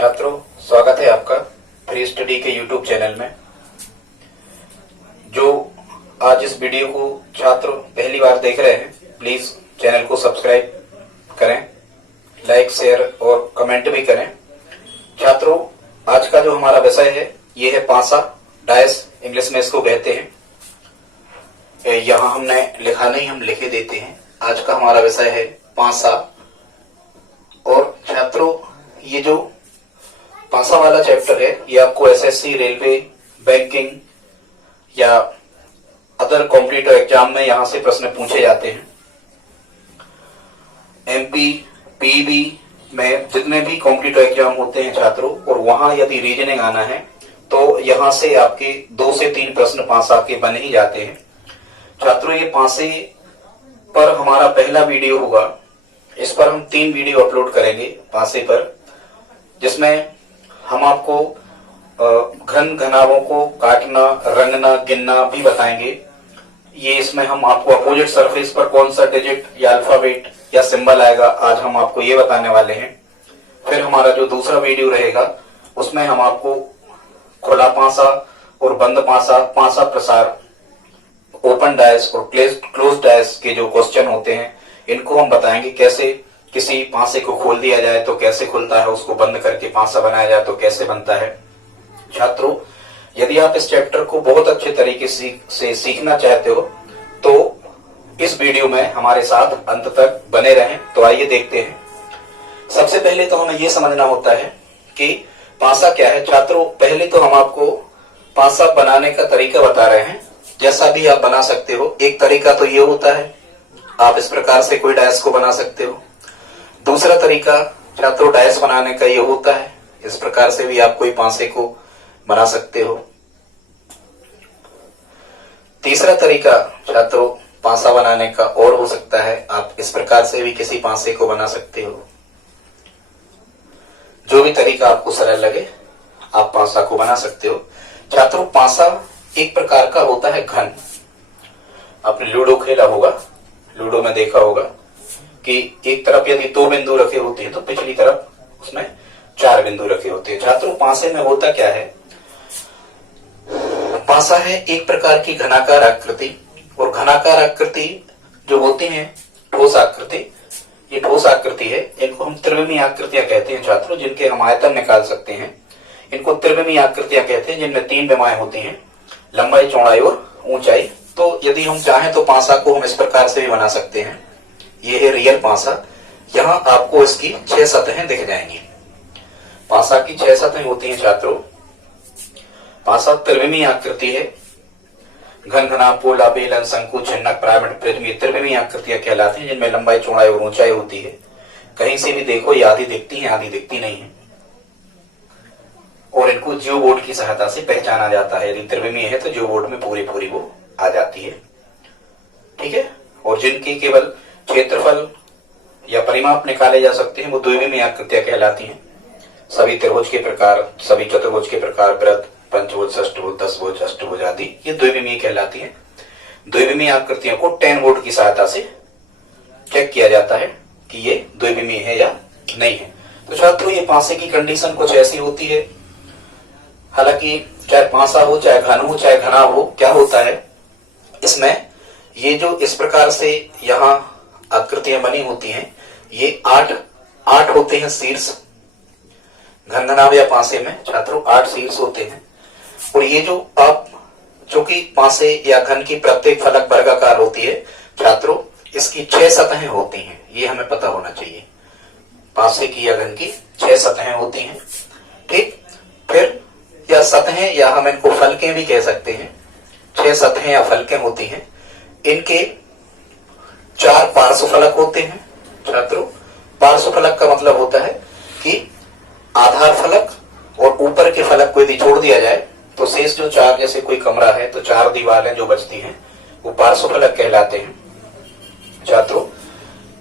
छात्रों, स्वागत है आपका फ्री स्टडी के यूट्यूब चैनल में। जो आज इस वीडियो को छात्र पहली बार देख रहे हैं, प्लीज चैनल को सब्सक्राइब करें, लाइक शेयर और कमेंट भी करें। छात्रों, आज का जो हमारा विषय है ये है पासा, डायस इंग्लिश में इसको कहते हैं। यहाँ हमने लिखा नहीं, हम लिखे देते हैं। आज का हमारा विषय है पासा। और छात्रों, ये जो पासा वाला चैप्टर है ये आपको एसएससी, रेलवे, बैंकिंग या अदर कॉम्पिटिटिव एग्जाम में यहां से प्रश्न पूछे जाते हैं। एमपी, पीबी में जितने भी कॉम्पिटिटिव एग्जाम होते हैं छात्रों, और वहां यदि रीजनिंग आना है तो यहां से आपके 2 से 3 प्रश्न पासा के बन ही जाते हैं। छात्रों, ये पासे पर हमारा पहला वीडियो होगा। इस पर हम 3 वीडियो अपलोड करेंगे पासे पर, जिसमें हम आपको घन घनावों को काटना, रंगना, गिनना भी बताएंगे। ये इसमें हम आपको अपोजिट सरफेस पर कौन सा डिजिट या अल्फाबेट या सिंबल आएगा, आज हम आपको ये बताने वाले हैं। फिर हमारा जो दूसरा वीडियो रहेगा उसमें हम आपको खुला पासा और बंद पासा, पासा प्रसार, ओपन डायस और क्लोज डायस के जो क्वेश्चन होते हैं इनको हम बताएंगे। कैसे किसी पासे को खोल दिया जाए तो कैसे खुलता है, उसको बंद करके पासा बनाया जाए तो कैसे बनता है। छात्रों, यदि आप इस चैप्टर को बहुत अच्छे तरीके से सीखना चाहते हो तो इस वीडियो में हमारे साथ अंत तक बने रहें। तो आइए देखते हैं। सबसे पहले तो हमें यह समझना होता है कि पासा क्या है। छात्रों, पहले तो हम आपको पासा बनाने का तरीका बता रहे हैं, जैसा भी आप बना सकते हो। एक तरीका तो ये होता है, आप इस प्रकार से कोई डायस को बना सकते हो। दूसरा तरीका छात्रों डायस बनाने का ये होता है, इस प्रकार से भी आप कोई पासे को बना सकते हो। तीसरा तरीका छात्रों पासा बनाने का और हो सकता है, आप इस प्रकार से भी किसी पासे को बना सकते हो। जो भी तरीका आपको सरल लगे आप पासा को बना सकते हो। छात्रों, पासा एक प्रकार का होता है घन। आपने लूडो खेला होगा, लूडो में देखा होगा कि एक तरफ यदि 2 बिंदु रखे होते हैं तो पिछली तरफ उसमें 4 बिंदु रखे होते हैं। छात्रों, पासे में होता क्या है, पासा है एक प्रकार की घनाकार आकृति। और घनाकार आकृति जो होती है ठोस आकृति, ये ठोस आकृति है। इनको हम त्रिविमीय आकृतियां कहते हैं छात्रों, जिनके हम आयतन निकाल सकते हैं। इनको त्रिविमीय आकृतियां कहते हैं, जिनमें 3 विमाएं होती हैं, लंबाई, चौड़ाई और ऊंचाई। तो यदि हम चाहें तो पासा को हम इस प्रकार से भी बना सकते हैं। ये है रियल पासा। यहां आपको इसकी 6 सतहें दिख जाएंगी। पासा की 6 सतहें होती हैं छात्रों। पासा त्रिविमीय आकृति है। घन, घना, पोला, बेलन, शंकु, छिन्नक, पिरामिड, प्रिज्म, ये त्रिविमीय आकृतियां कहलाती हैं, जिनमें लंबाई, चौड़ाई और ऊंचाई होती है। कहीं से भी देखो ये आधी दिखती है, आधी दिखती नहीं है। और इनको जियो बोर्ड की सहायता से पहचाना जाता है। यदि त्रिविमीय है तो जियो बोर्ड में पूरी पूरी वो आ जाती है। ठीक है। और जिनकी केवल क्षेत्रफल या परिमाप निकाले जा सकते हैं वो द्विविमीय आकृतियां कहलाती हैं। सभी त्रिभुज के प्रकार, सभी चतुर्भुज के प्रकार, वृत्त, पंचभुज, षष्ठभुज, दशभुज, अष्टभुज आदि ये द्विविमीय कहलाती हैं। द्विविमीय आकृतियों को 10 बोर्ड की सहायता से चेक किया जाता है कि ये द्विविमीय है या नहीं है। तो छात्रों, ये पासे की कंडीशन कुछ ऐसी होती है। हालांकि चाहे पासा हो, चाहे घन हो, चाहे घना हो, क्या होता है इसमें, ये जो इस प्रकार से यहाँ आकृतियां बनी होती हैं, ये 8 होते हैं शीर्ष। घन घनाभ या पासे में छात्रों 8 शीर्ष होते हैं। और ये जो आप, चूंकि पासे या घन की प्रत्येक फलक वर्गाकार होती है छात्रों, इसकी 6 सतहें होती हैं। ये हमें पता होना चाहिए। पासे की या घन की 6 सतहें होती हैं। ठीक। फिर या सतहें, या हम इनको फलकें भी कह सकते हैं। 6 सतहें या फलकें होती हैं। इनके 4 पार्श्व फलक होते हैं छात्रों। पार्श्व फलक का मतलब होता है कि आधार फलक और ऊपर के फलक को यदि छोड़ दिया जाए तो शेष जो 4, जैसे कोई कमरा है तो 4 दीवारें जो बचती हैं वो पार्श्व फलक कहलाते हैं छात्रों।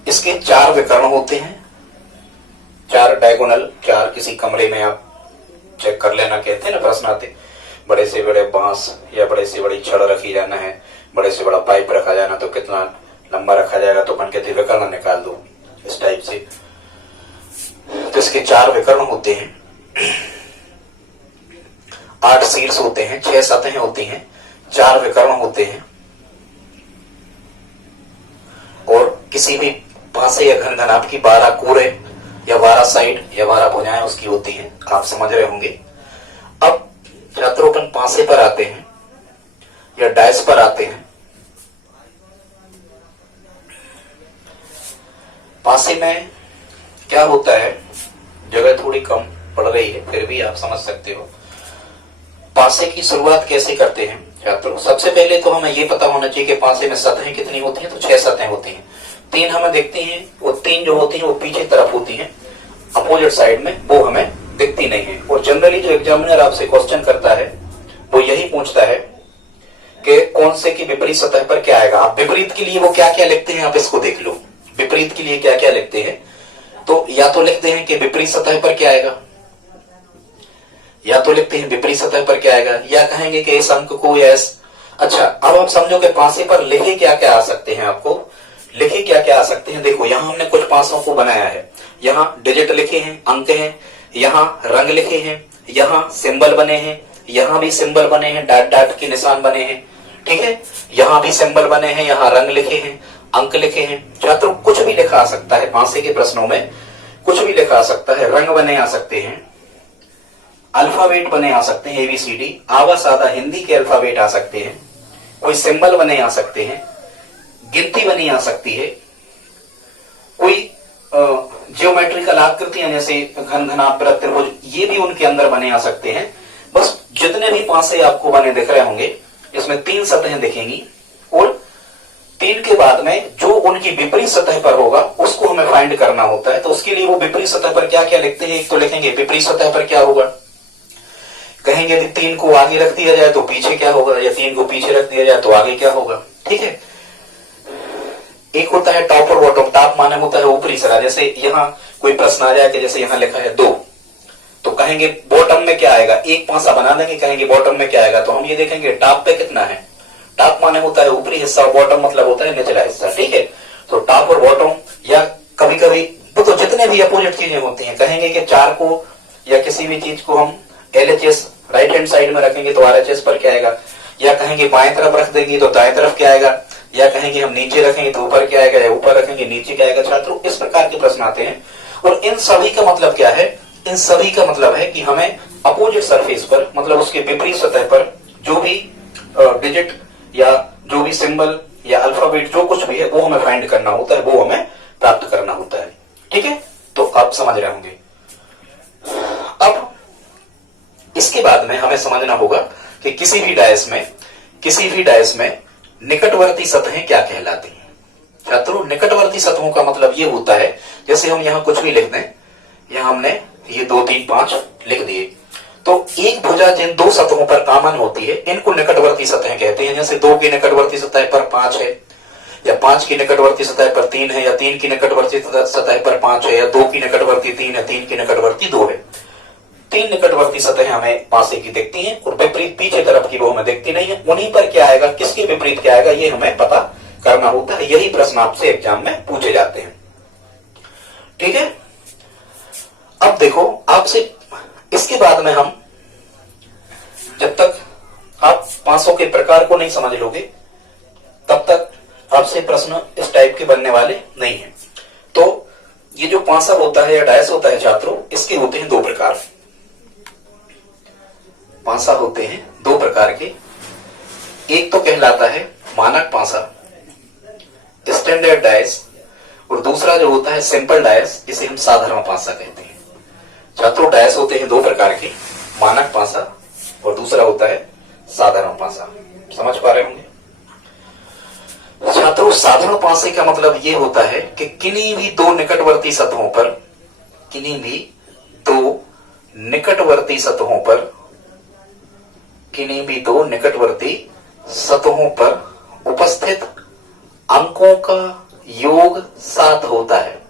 इसके 4 विकर्ण होते हैं, 4 डायगोनल। 4 किसी कमरे में आप चेक कर लेना, कहते हैं ना प्रश्न आते, बड़े से बड़े बांस या बड़े से बड़ी छड़ रखी जाना है, बड़े से बड़ा पाइप रखा जाना तो कितना लंबा रखा जाएगा, तो अपन कहते विकर्ण निकाल दो, इस टाइप से। तो इसके 4 विकर्ण होते हैं। 8 शीर्ष होते हैं, 6 सतहें होती हैं, 4 विकर्ण होते हैं, और किसी भी पासे या घन घनाभ की 12 कोरे या 12 साइड या 12 भुजाएं उसकी होती हैं। आप समझ रहे होंगे। अब छात्रों अपन पासे पर आते हैं या डायस पर आते हैं। पासे में क्या होता है, जगह थोड़ी कम पड़ रही है फिर भी आप समझ सकते हो। पासे की शुरुआत कैसे करते हैं छात्रों? सबसे पहले तो हमें ये पता होना चाहिए कि पासे में सतहें कितनी होती हैं। तो 6 सतहें होती हैं। 3 हमें दिखती हैं, वो 3 जो होती हैं वो पीछे तरफ होती हैं, अपोजिट साइड में, वो हमें दिखती नहीं है। और जनरली जो एग्जामिनर आपसे क्वेश्चन करता है वो यही पूछता है कि कौन से की विपरीत सतह पर क्या आएगा। आप विपरीत के लिए वो क्या क्या लिखते हैं आप इसको देख लो। विपरीत के लिए क्या क्या लिखते हैं, तो या तो लिखते हैं कि विपरीत सतह पर क्या आएगा, या तो लिखते हैं विपरीत सतह पर क्या आएगा, या कहेंगे कि इस अंक को या इस। अच्छा, अब आप समझो कि पासे पर लिखे क्या क्या आ सकते हैं। आपको लिखे क्या क्या आ सकते हैं, देखो यहां हमने कुछ पासों को बनाया है। यहां डिजिट लिखे हैं, अंक हैं, यहां रंग लिखे हैं, यहां सिंबल बने हैं, यहां भी सिंबल बने हैं, डॉट डॉट के निशान बने हैं, ठीक है। यहां भी सिंबल बने हैं, यहां रंग लिखे हैं, अंक लिखे हैं। छात्रों कुछ भी लिखा आ सकता है, पासे के प्रश्नों में कुछ भी लिखा आ सकता है। रंग बने आ सकते हैं, अल्फाबेट बने आ सकते हैं, ABCD आवा सादा हिंदी के अल्फाबेट आ सकते हैं, कोई सिंबल बने आ सकते हैं, गिनती बनी आ सकती है, कोई जियोमेट्रिकल आकृतियां जैसे घन घनाभ वृत्त त्रिभुज, ये भी उनके अंदर बने आ सकते हैं। बस जितने भी पासे आपको बने दिख रहे होंगे इसमें 3 सतहें दिखेंगी, और 3 के बाद में जो उनकी विपरीत सतह पर होगा उसको हमें फाइंड करना होता है। तो उसके लिए वो विपरीत सतह पर क्या क्या लिखते हैं। एक तो लिखेंगे विपरीत सतह पर क्या होगा, कहेंगे 3 को आगे रख दिया जाए तो पीछे क्या होगा, या 3 को पीछे रख दिया जाए तो आगे क्या होगा, ठीक है। एक होता है टॉप और बॉटम। टॉप माने होता है ऊपरी सिरा, जैसे यहाँ कोई प्रश्न आ जाए कि जैसे यहाँ लिखा है 2, तो कहेंगे बॉटम में क्या आएगा, एक पासा बना देंगे, कहेंगे बॉटम में क्या आएगा, तो हम ये देखेंगे टॉप पे कितना है। टॉप माने होता है ऊपरी हिस्सा, और बॉटम मतलब होता है निचला हिस्सा, ठीक है। तो टॉप और बॉटम, या कभी कभी तो जितने भी अपोजिट चीजें होती हैं, कहेंगे कि 4 को या किसी भी चीज को हम LHS राइट हैंड साइड में रखेंगे तो RHS पर क्या आएगा, या कहेंगे बाएं तरफ रख देंगे तो दाएं तरफ क्या आएगा, या कहेंगे हम नीचे रखेंगे तो ऊपर क्या आएगा, या ऊपर रखेंगे नीचे क्या आएगा। छात्रों इस प्रकार के प्रश्न आते हैं, और इन सभी का मतलब क्या है, इन सभी का मतलब है कि हमें अपोजिट सरफेस पर, मतलब उसके विपरीत सतह पर जो भी डिजिट या जो भी सिंबल या अल्फाबेट जो कुछ भी है वो हमें फाइंड करना होता है, वो हमें प्राप्त करना होता है, ठीक है। तो आप समझ रहे होंगे। अब इसके बाद में हमें समझना होगा कि किसी भी डायस में निकटवर्ती सतहें क्या कहलाती हैं। छात्रों निकटवर्ती सतहों का मतलब ये होता है, जैसे हम यहाँ कुछ भी लिख दें, यहाँ हमने ये 2 3 5 लिख दिए, तो एक भुजा जिन 2 सतहों पर कॉमन होती है इनको निकटवर्ती सतहें कहते हैं। जैसे 2 की निकटवर्ती सतह पर 5 है, या 5 की निकटवर्ती सतह पर 3 है, या 3 की निकटवर्ती सतह पर 5 है, या 2 की निकटवर्ती 3 है, 3 की निकटवर्ती 2 है। 3 निकटवर्ती सतहें हमें पासे की दिखती हैं, और विपरीत पीछे तरफ की वो हमें दिखती नहीं है। उन्हीं पर क्या आएगा, किसके विपरीत क्या आएगा, ये हमें पता करना होता है। यही प्रश्न आपसे एग्जाम में पूछे जाते हैं, ठीक है। अब देखो आपसे इसके बाद में हम, जब तक आप पासों के प्रकार को नहीं समझ लोगे तब तक आपसे प्रश्न इस टाइप के बनने वाले नहीं है। तो ये जो पासा होता है या डायस होता है छात्रों, इसके होते हैं 2 प्रकार। पासा होते हैं 2 प्रकार के। एक तो कहलाता है मानक पासा, स्टैंडर्ड डायस, और दूसरा जो होता है सिंपल डायस, इसे हम साधारण पासा कहते हैं। छात्रों डायस होते हैं 2 प्रकार के, मानक पासा और दूसरा होता है साधारण पासा। समझ पा रहे होंगे छात्रों। साधारण पासे का मतलब ये होता है कि किन्हीं भी 2 निकटवर्ती सतहों पर, किन्हीं भी 2 निकटवर्ती सतहों पर, किन्हीं भी 2 निकटवर्ती सतहों पर उपस्थित अंकों का योग 7 होता है।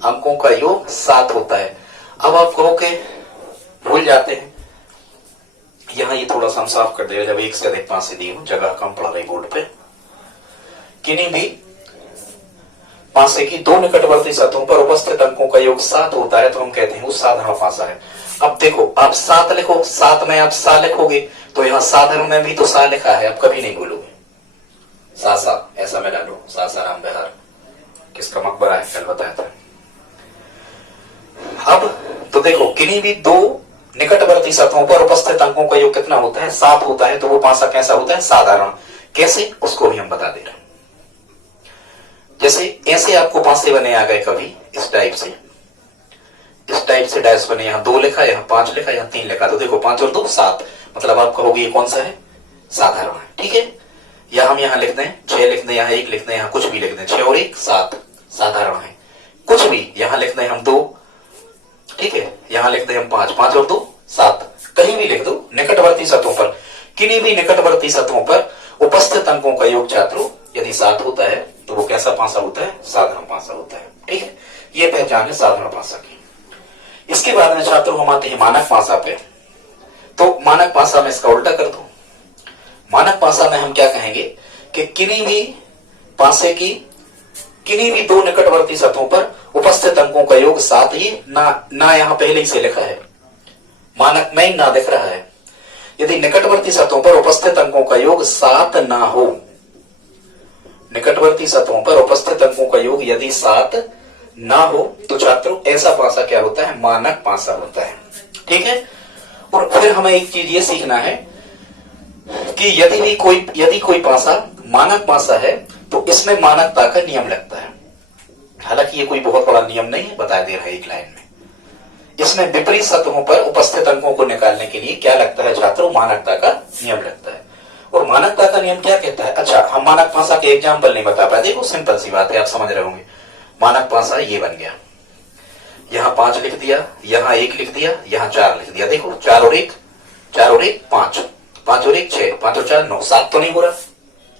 अंकों का योग 7 होता है। अब आप कहो कि भूल जाते हैं, यहां ये थोड़ा सा हम साफ कर देगा, जब 1 से अधिक पासे दिए हो, जगह कम पड़ रही बोर्ड पे। किन्हीं भी पासे की दो निकटवर्ती सतहों पर उपस्थित अंकों का योग 7 होता है तो हम कहते हैं वो साधारण पासा है। अब देखो आप 7 लिखो, 7 में आप सा लिखोगे तो यहाँ साधारण में भी तो सा लिखा है, आप कभी नहीं बोलोगे सा सा, ऐसा मैं डालो सासाराम बिहार किसका मकबरा है, कल बताया था। अब तो देखो किन्हीं भी दो निकटवर्ती सतहों पर उपस्थित अंकों का योग कितना होता है, 7 होता है, तो वो पासा कैसा होता है, साधारण। कैसे, उसको भी हम बता दे रहे हैं। जैसे ऐसे आपको पासे बने आ गए कभी इस टाइप से, इस टाइप से डैश बने, यहां 2 लिखा, यहां 5 लिखा, यहां 3 लिखा, तो देखो 5 और 2 7, मतलब आप कहोगे ये कौन सा है, साधारण है। ठीक है, या हम यहां लिख दें 6 लिख दें, यहां 1 लिख दें, यहां कुछ भी लिख दें, 6 और 1 7, साधारण है। कुछ भी यहां लिख दें हम 2, ठीक है, यहां लिख दें हम 5, 5 और 2 7, कहीं भी लिख दो। निकटवर्ती सतहों पर, किन्हीं भी निकटवर्ती सतहों पर उपस्थित अंकों का योग छात्रों यदि 7 होता है तो वो कैसा पासा होता है, साधारण पासा होता है। ठीक है, ये पहचान है साधारण पासा की। इसके बाद में छात्रों हम आते हैं मानक पासा पे। तो मानक पासा में इसका उल्टा कर दो। मानक पासा में हम क्या कहेंगे कि किन्हीं भी पासे की किन्हीं भी दो निकटवर्ती सतहों पर उपस्थित अंकों का योग 7 ही ना यहां पहले ही से लिखा है, मानक में ही ना दिख रहा है। यदि निकटवर्ती सतहों पर उपस्थित अंकों का योग 7 ना हो, निकटवर्ती सतहों पर उपस्थित अंकों का योग यदि 7 ना हो तो छात्रों ऐसा पासा क्या होता है, मानक पासा होता है। ठीक है, और फिर हमें एक चीज ये सीखना है कि यदि कोई पासा मानक पासा है तो इसमें मानकता का नियम लगता है। हालांकि ये कोई बहुत बड़ा नियम नहीं है, बता दे रहा है एक लाइन में। इसमें विपरीत सतहों पर उपस्थित अंकों को निकालने के लिए क्या लगता है छात्रों, मानकता का नियम लगता है। और मानकता का नियम क्या कहता है, अच्छा हम मानक पासा के एग्जाम्पल नहीं बता पाए, देखो सिंपल सी बात है, आप समझ रहे होंगे। मानक पासा ये बन गया, यहां 5 लिख दिया, यहां 1 लिख दिया, यहां 4 लिख दिया, देखो 4 और 1 5, 5 और 1 6, 5 और 4 9, 7 तो नहीं हो रहा।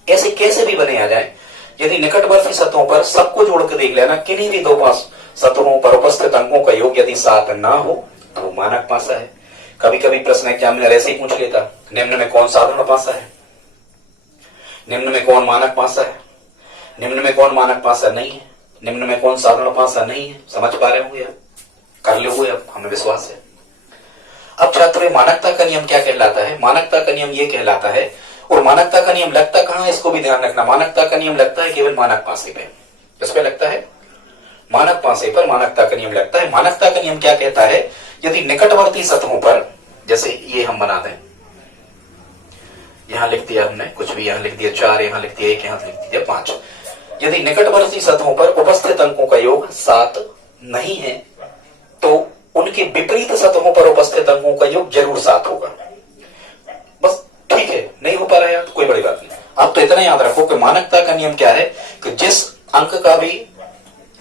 ऐसे कैसे भी बने आ जाए, यदि निकटवर्ती सतहों पर सबको जोड़ के देख लेना, किन्हीं भी दो पास सतहों पर उपस्थित अंकों का योग यदि 7 ना हो तो मानक पासा है। कभी कभी प्रश्न एग्जामिनर ऐसे ही पूछ लेता, निम्न में कौन साधारण पासा है, निम्न में कौन मानक पासा है, निम्न में कौन मानक पासा नहीं है, निम्न में कौन साधारण पासा नहीं है। समझ पा रहे होंगे आप, कर लोगे आप, हमें विश्वास है। अब छात्रों मानकता का नियम क्या कहलाता है, मानकता का नियम ये कहलाता है, और मानकता का नियम लगता कहां है इसको भी ध्यान रखना। मानकता का नियम लगता है केवल मानक पासे पे, किस पे लगता है, मानक पासे पर मानकता का नियम लगता है। मानकता का नियम क्या कहता है, यदि निकटवर्ती सतहों पर, जैसे ये हम बना दें, यहां लिख दिया हमने कुछ भी, यहां लिख दिया 4, यहां लिख दिया 1, यहां लिख दिया 5, यदि निकटवर्ती सतहों पर उपस्थित अंकों का योग 7 नहीं है तो उनके विपरीत सतहों पर उपस्थित अंकों का योग जरूर 7 होगा। बस ठीक है, नहीं हो पा रहा है तो कोई बड़ी बात नहीं। आप तो इतना याद रखो कि मानकता का नियम क्या है कि जिस अंक का भी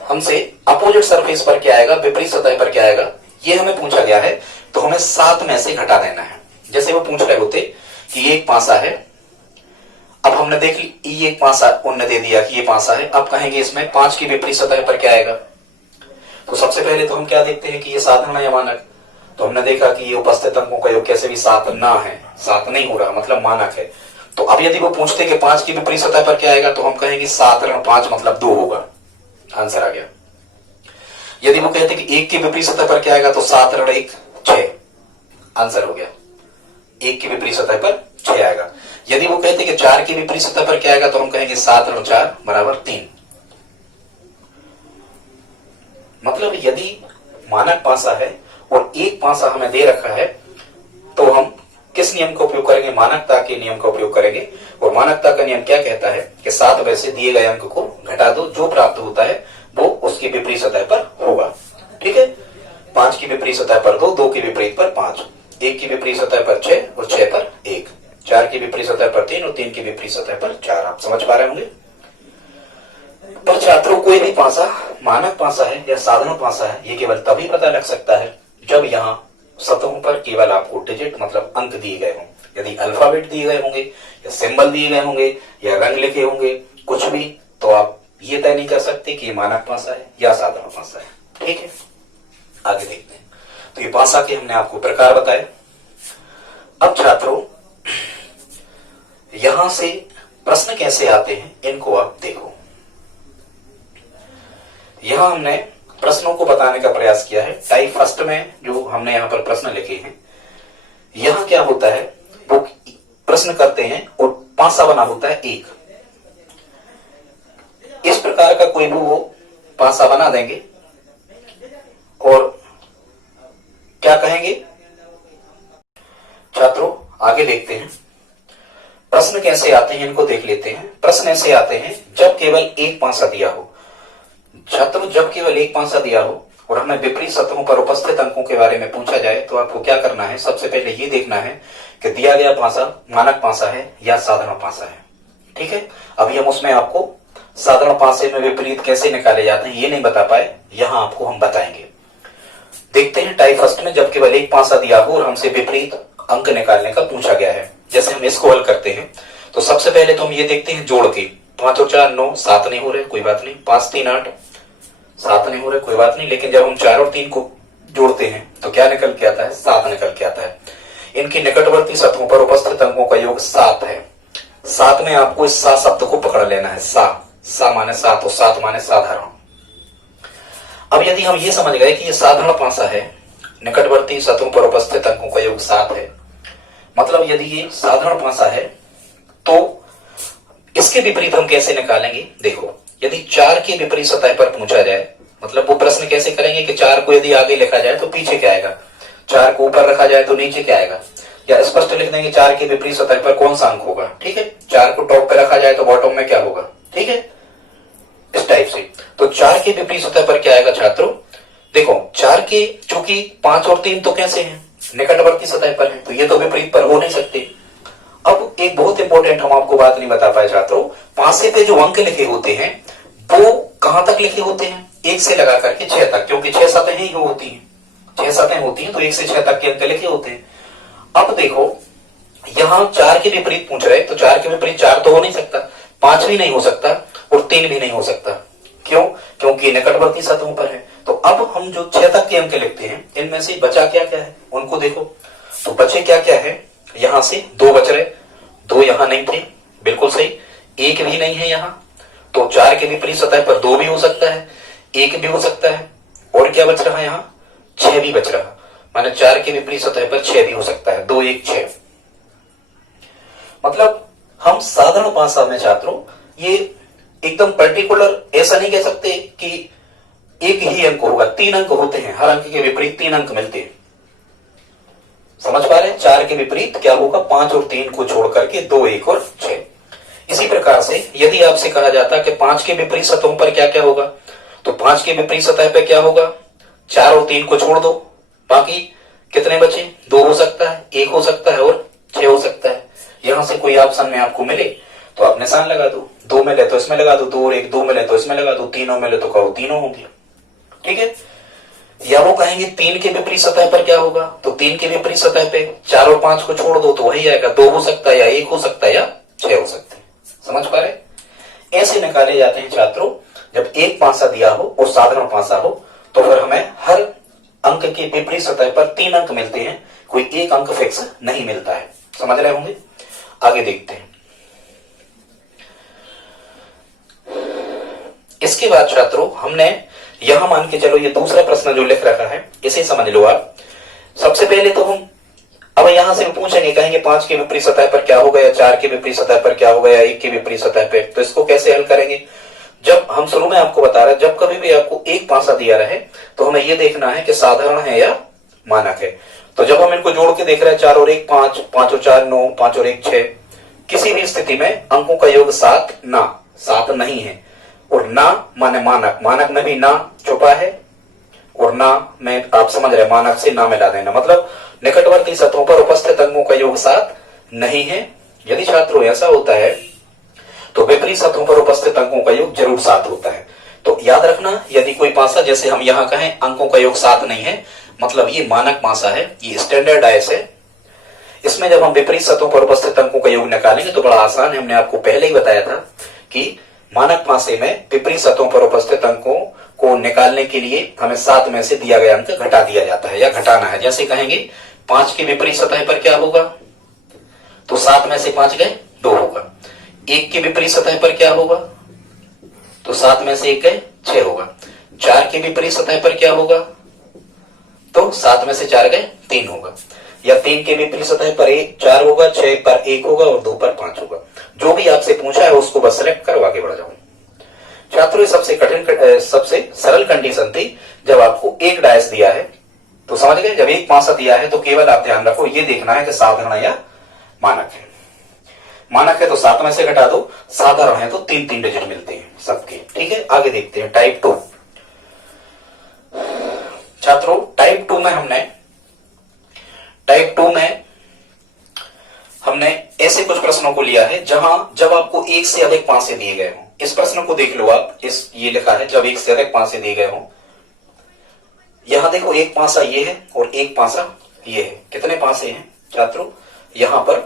हमसे अपोजिट सरफेस पर क्या आएगा, विपरीत सतह पर क्या आएगा, ये हमें पूछा गया है तो हमें 7 में से घटा देना है। जैसे वो पूछ रहे होते कि एक पासा है, अब हमने देख ली ये एक पासा उन्होंने दे दिया कि ये पासा है, अब कहेंगे इसमें 5 की विपरीत सतह पर क्या आएगा। तो सबसे पहले तो हम क्या देखते हैं कि ये साधारण है या मानक। तो हमने देखा कि ये उपस्थित अंकों का योग कैसे भी 7 ना है, 7 नहीं हो रहा, मतलब मानक है। तो अब यदि वो पूछते कि 5 की विपरीत सतह पर क्या आएगा तो हम कहेंगे 7 ऋण 5 मतलब 2 होगा, आंसर आ गया। यदि वो कहते कि 1 की विपरीत सतह पर क्या आएगा तो 7 ऋण 1 6, आंसर हो गया, 1 की विपरीत सतह पर 6 आएगा। यदि वो कहते कि 4 की विपरीत सतह पर क्या आएगा तो हम कहेंगे 7 ऋण 4 बराबर 3। मतलब यदि मानक पासा है और एक पासा हमें दे रखा है तो हम किस नियम का उपयोग करेंगे, मानकता के नियम का उपयोग करेंगे। और मानकता का नियम क्या कहता है कि 7 में से दिए गए अंक को घटा दो, जो प्राप्त होता है वो उसकी विपरीत सतह पर होगा। ठीक है, 5 की विपरीत सतह पर 2, 2 की विपरीत पर 5, 1 की विपरीत सतह पर 6 और 6 पर 1, 4 की विपरीत सतह पर 3 और 3 की विपरीत सतह पर 4। आप समझ पा रहे होंगे। पर छात्रों कोई भी पासा मानक पासा है या साधारण पासा है ये केवल तभी पता लग सकता है जब यहाँ सतहों पर केवल आपको डिजिट मतलब अंक दिए गए हों। यदि अल्फाबेट दिए गए होंगे या सिंबल दिए गए होंगे या रंग लिखे होंगे कुछ भी, तो आप ये तय नहीं कर सकते कि ये मानक पासा है या साधारण पासा है। ठीक है, आगे देखते हैं। तो ये पासा के हमने आपको प्रकार बताए। अब छात्रों यहां से प्रश्न कैसे आते हैं इनको आप देखो। यहां हमने प्रश्नों को बताने का प्रयास किया है। टाइप फर्स्ट में जो हमने यहाँ पर प्रश्न लिखे हैं, यहां क्या होता है, वो प्रश्न करते हैं और पासा बना होता है एक। इस प्रकार का कोई भी वो पासा बना देंगे और क्या कहेंगे छात्रों, आगे देखते हैं प्रश्न कैसे आते हैं, इनको देख लेते हैं। प्रश्न ऐसे आते हैं, जब केवल एक पासा दिया हो। छात्रों, जब केवल एक पासा दिया हो और हमें विपरीत सतहों पर उपस्थित अंकों के बारे में पूछा जाए तो आपको क्या करना है, सबसे पहले ये देखना है कि दिया गया पासा मानक पासा है या साधारण पासा है। ठीक है, अभी हम उसमें आपको साधारण पासे में विपरीत कैसे निकाले जाते हैं ये नहीं बता पाए, यहां आपको हम बताएंगे। देखते हैं टाइप फर्स्ट में जब केवल एक पासा दिया हो और हमसे विपरीत अंक निकालने का पूछा गया है। जैसे हम इसको हल करते हैं तो सबसे पहले तो हम ये देखते हैं जोड़ के, 5 और 4 9, 7 नहीं हो रहे, कोई बात नहीं। 5 3 8, 7 नहीं हो रहे, कोई बात नहीं। लेकिन जब हम 4 और 3 को जोड़ते हैं तो क्या निकल के आता है, 7 निकल के आता है। इनकी निकटवर्ती सतहों पर उपस्थित अंकों का योग 7 है। 7 में आपको इस सा शब्द को पकड़ लेना है। सा माने 7 और 7 माने साधारण। अब यदि हम ये समझ गए कि ये साधारण पासा है, निकटवर्ती सतहों पर उपस्थित अंकों का योग 7 है, मतलब यदि ये साधारण पासा है तो इसके विपरीत हम कैसे निकालेंगे। देखो, यदि 4 के विपरीत सतह पर पूछा जाए, मतलब वो प्रश्न कैसे करेंगे कि 4 को यदि आगे लिखा जाए तो पीछे क्या आएगा, 4 को ऊपर रखा जाए तो नीचे क्या आएगा, या स्पष्ट लिख देंगे 4 के विपरीत सतह पर कौन सा अंक होगा। ठीक है, 4 को टॉप पे रखा जाए तो बॉटम में क्या होगा। ठीक है, इस टाइप से। तो 4 के विपरीत सतह पर क्या आएगा छात्रों, देखो 4 के, चूंकि 5 और 3 तो कैसे हैं, निकटवर्ती सतह पर है, तो ये तो विपरीत पर हो नहीं सकते। अब एक बहुत इंपॉर्टेंट हम आपको बात नहीं बता पाए छात्रों, पासे पे जो अंक लिखे होते हैं वो कहां तक लिखे होते हैं, 1 से लगा करके 6 तक, क्योंकि 6 सतहें ही होती हैं, 6 सतहें होती हैं तो 1 से 6 तक के अंक लिखे होते हैं। अब देखो यहां 4 के विपरीत पूछ रहे, तो 4 के विपरीत 4 तो हो नहीं सकता, 5 भी नहीं हो सकता और 3 भी नहीं हो सकता। क्यों, क्योंकि निकटवर्ती सतहों पर है। तो अब हम जो 6 तक के अंक लिखते हैं, इनमें से बचा क्या क्या है उनको देखो। तो बचे क्या क्या है, यहां से 2 बच रहे, 2 यहां नहीं थे, बिल्कुल सही, 1 भी नहीं है यहां, तो 4 के विपरीत सतह पर 2 भी हो सकता है, 1 भी हो सकता है, और क्या बच रहा है यहाँ, 6 भी बच रहा, माने 4 के विपरीत सतह पर 6 भी हो सकता है, 2 1 6। मतलब हम साधारण पासा में छात्रों ये एकदम पर्टिकुलर ऐसा नहीं कह सकते कि एक ही अंक होगा, 3 अंक होते हैं, हर अंक के विपरीत 3 अंक मिलते हैं। समझ पा रहे हैं, 4 के विपरीत क्या होगा, 5 और 3 को छोड़ करके 2 1 और 6। इसी प्रकार से यदि आपसे कहा जाता कि 5 के विपरीत सतहों पर क्या क्या होगा, तो 5 के विपरीत सतह पर क्या होगा, 4 और 3 को छोड़ दो, बाकी कितने बचे, 2 हो सकता है, 1 हो सकता है और 6 हो सकता है। यहां से कोई ऑप्शन में आपको मिले तो आप निशान लगा दो, 2 मिले तो इसमें लगा दो 2 और 1, 2 मिले तो इसमें लगा दो, 3 मिले तो कहो 3 होंगे। ठीक है, या वो कहेंगे 3 के विपरीत सतह पर क्या होगा, तो 3 के विपरीत सतह पे 4 और 5 को छोड़ दो तो वही आएगा, 2 हो सकता है या 1 हो सकता है या 6 हो सकते हैं। समझ पा रहे, ऐसे निकाले जाते हैं छात्रों। जब एक पासा दिया हो और साधारण पासा हो तो फिर हमें हर अंक के विपरीत सतह पर 3 अंक मिलते हैं, कोई एक अंक फिक्स नहीं मिलता है। समझ रहे होंगे, आगे देखते हैं। इसके बाद छात्रों हमने यहां मान के चलो ये दूसरा प्रश्न जो लिख रखा है इसे समझ लो आप। सबसे पहले तो हम अब यहां से पूछेंगे, कहेंगे 5 के विपरीत सतह पर क्या होगा, या 4 के विपरीत सतह पर क्या होगा, या 1 के विपरीत सतह पर, तो इसको कैसे हल करेंगे। जब हम शुरू में आपको बता रहे, जब कभी भी आपको एक पासा दिया रहे तो हमें यह देखना है कि साधारण है या मानक है। तो जब हम इनको जोड़ के देख रहे हैं, 4 और 1 5, 5 और 4 9, 5 और 1 6, किसी भी स्थिति में अंकों का योग 7 ना 7 नहीं है, और ना माने मानक, मानक में भी ना छुपा है, और ना में आप समझ रहे मानक से ना मिला देना, मतलब निकटवर्ती सतहों पर उपस्थित अंकों का योग 7 नहीं है। यदि छात्रों ऐसा होता है तो विपरीत सतहों पर उपस्थित अंकों का योग जरूर 7 होता है। तो याद रखना, यदि कोई पासा जैसे हम यहां कहें अंकों का योग 7 नहीं है, मतलब ये मानक पासा है, ये स्टैंडर्डाइज है। इसमें जब हम विपरीत सतहों पर उपस्थित अंकों का योग निकालेंगे तो बड़ा आसान है। हमने आपको पहले ही बताया था कि मानक पासे में विपरीत सतहों पर उपस्थित अंकों को निकालने के लिए हमें 7 में से दिया गया अंक घटा दिया जाता है या घटाना है। जैसे कहेंगे 5 के विपरीत सतह पर क्या होगा, तो 7 में से 5 गए 2 होगा। 1 के विपरीत सतह पर क्या होगा, तो 7 में से 1 गए 6 होगा। 4 के विपरीत सतह पर क्या होगा, तो 7 में से 4 गए 3 होगा, या 3 के विपरीत सतह पर 4 होगा, 6 पर 1 होगा और 2 पर 5 होगा। जो भी आपसे पूछा है उसको बस सेलेक्ट करो, आगे बढ़ जाओ। छात्रों ये सबसे सरल कंडीशन थी जब आपको एक डायस दिया है, तो समझ गए। जब एक पासा दिया है तो केवल आप ध्यान रखो ये देखना है कि साधारण या मानक है। मानक है तो 7 में से घटा दो, साधारण है तो 3 डिजिट मिलते हैं सबके। ठीक है, आगे देखते हैं टाइप 2। छात्रों टाइप 2 में हमने ऐसे कुछ प्रश्नों को लिया है जहां जब आपको एक से अधिक पासे दिए गए हों। इस प्रश्न को देख लो आप, ये लिखा है जब एक से अधिक पासे दिए गए हों। यहां देखो एक पासा ये है और एक पासा ये है। कितने पासे हैं छात्रों, यहां पर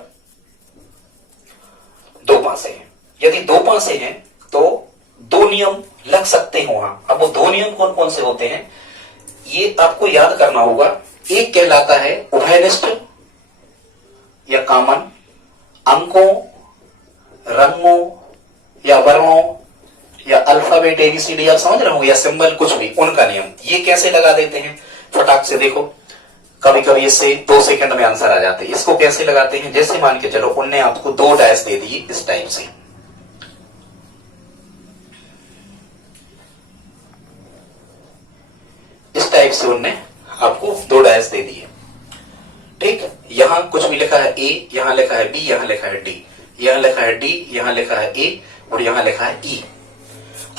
2 पासे हैं। यदि 2 पासे हैं तो 2 नियम लग सकते हो वहां। अब वो 2 नियम कौन कौन से होते हैं ये आपको याद करना होगा। एक कहलाता है उभयनिष्ठ या कॉमन, अंकों, रंगों या वर्णों या अल्फाबेट ABCD आप समझ रहे हो, या सिंबल कुछ भी, उनका नियम। ये कैसे लगा देते हैं फटाक से देखो, कभी कभी इससे 2 सेकंड में आंसर आ जाते हैं। इसको कैसे लगाते हैं, जैसे मान के चलो उनने आपको 2 डैश दे दिए इस टाइप से, इस टाइप से उनने आपको 2 डैश दे दिए। ठीक, यहां कुछ भी लिखा है A, यहां लिखा है B, यहां लिखा है D, यहां लिखा है D, यहां लिखा है A और यहां लिखा है E।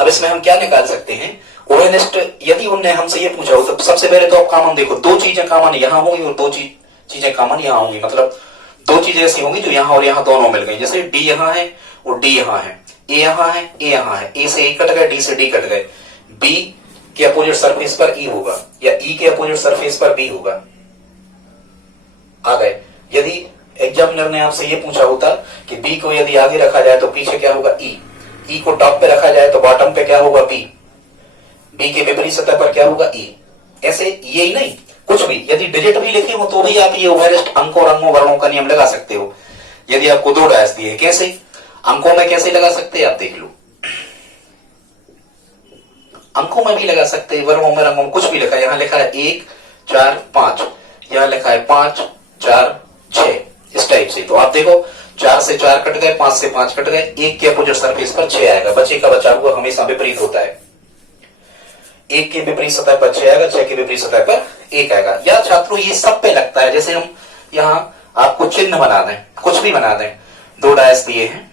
अब इसमें हम क्या निकाल सकते हैं, उभयनिष्ठ। यदि उनने हमसे ये पूछा हो तो सबसे पहले तो आप कॉमन देखो, 2 चीजें कॉमन यहां होंगी और 2 चीजें कॉमन यहां होंगी। मतलब 2 चीजें ऐसी होंगी जो यहां और यहां दोनों मिल गई। जैसे D यहां है और D यहां है, A यहां है, A यहां है, A से A कट गए, D से D कट गए, B के अपोजिट सरफेस पर E होगा या E के अपोजिट सरफेस पर B होगा। आ गए। यदि एग्जामिनर ने आपसे ये पूछा होता कि बी को यदि आगे रखा जाए तो पीछे क्या होगा ई को टॉप पे रखा जाए तो बॉटम पे क्या होगा बी के विपरीत सतह पर क्या होगा ई। ऐसे ये ही नहीं, कुछ भी यदि डिजिट भी लिखे हो तो भी आप ये उभयनिष्ठ अंकों, रंगों, वर्णों का नियम लगा सकते हो। यदि आपको 2 डैश दिए, कैसे अंकों में कैसे लगा सकते हैं आप देख लो, अंकों में भी लगा सकते हैं, वर्णों में, रंगों में, कुछ भी लिखा है। यहां लिखा है 1 4 5, यहां लिखा है 5 4 6, इस टाइप से। तो आप देखो 4 से 4 कट गए, 5 से 5 कट गए, 1 के अपोजिट सरफेस पर 6 आएगा। बचे का बचा हुआ हमेशा विपरीत होता है, 1 के विपरीत सतह पर 6 आएगा, 6 के विपरीत सतह पर 1 आएगा। या छात्रों ये सब पे लगता है, जैसे हम यहां आपको चिन्ह बना दें, कुछ भी बना दें, 2 डैश दिए हैं,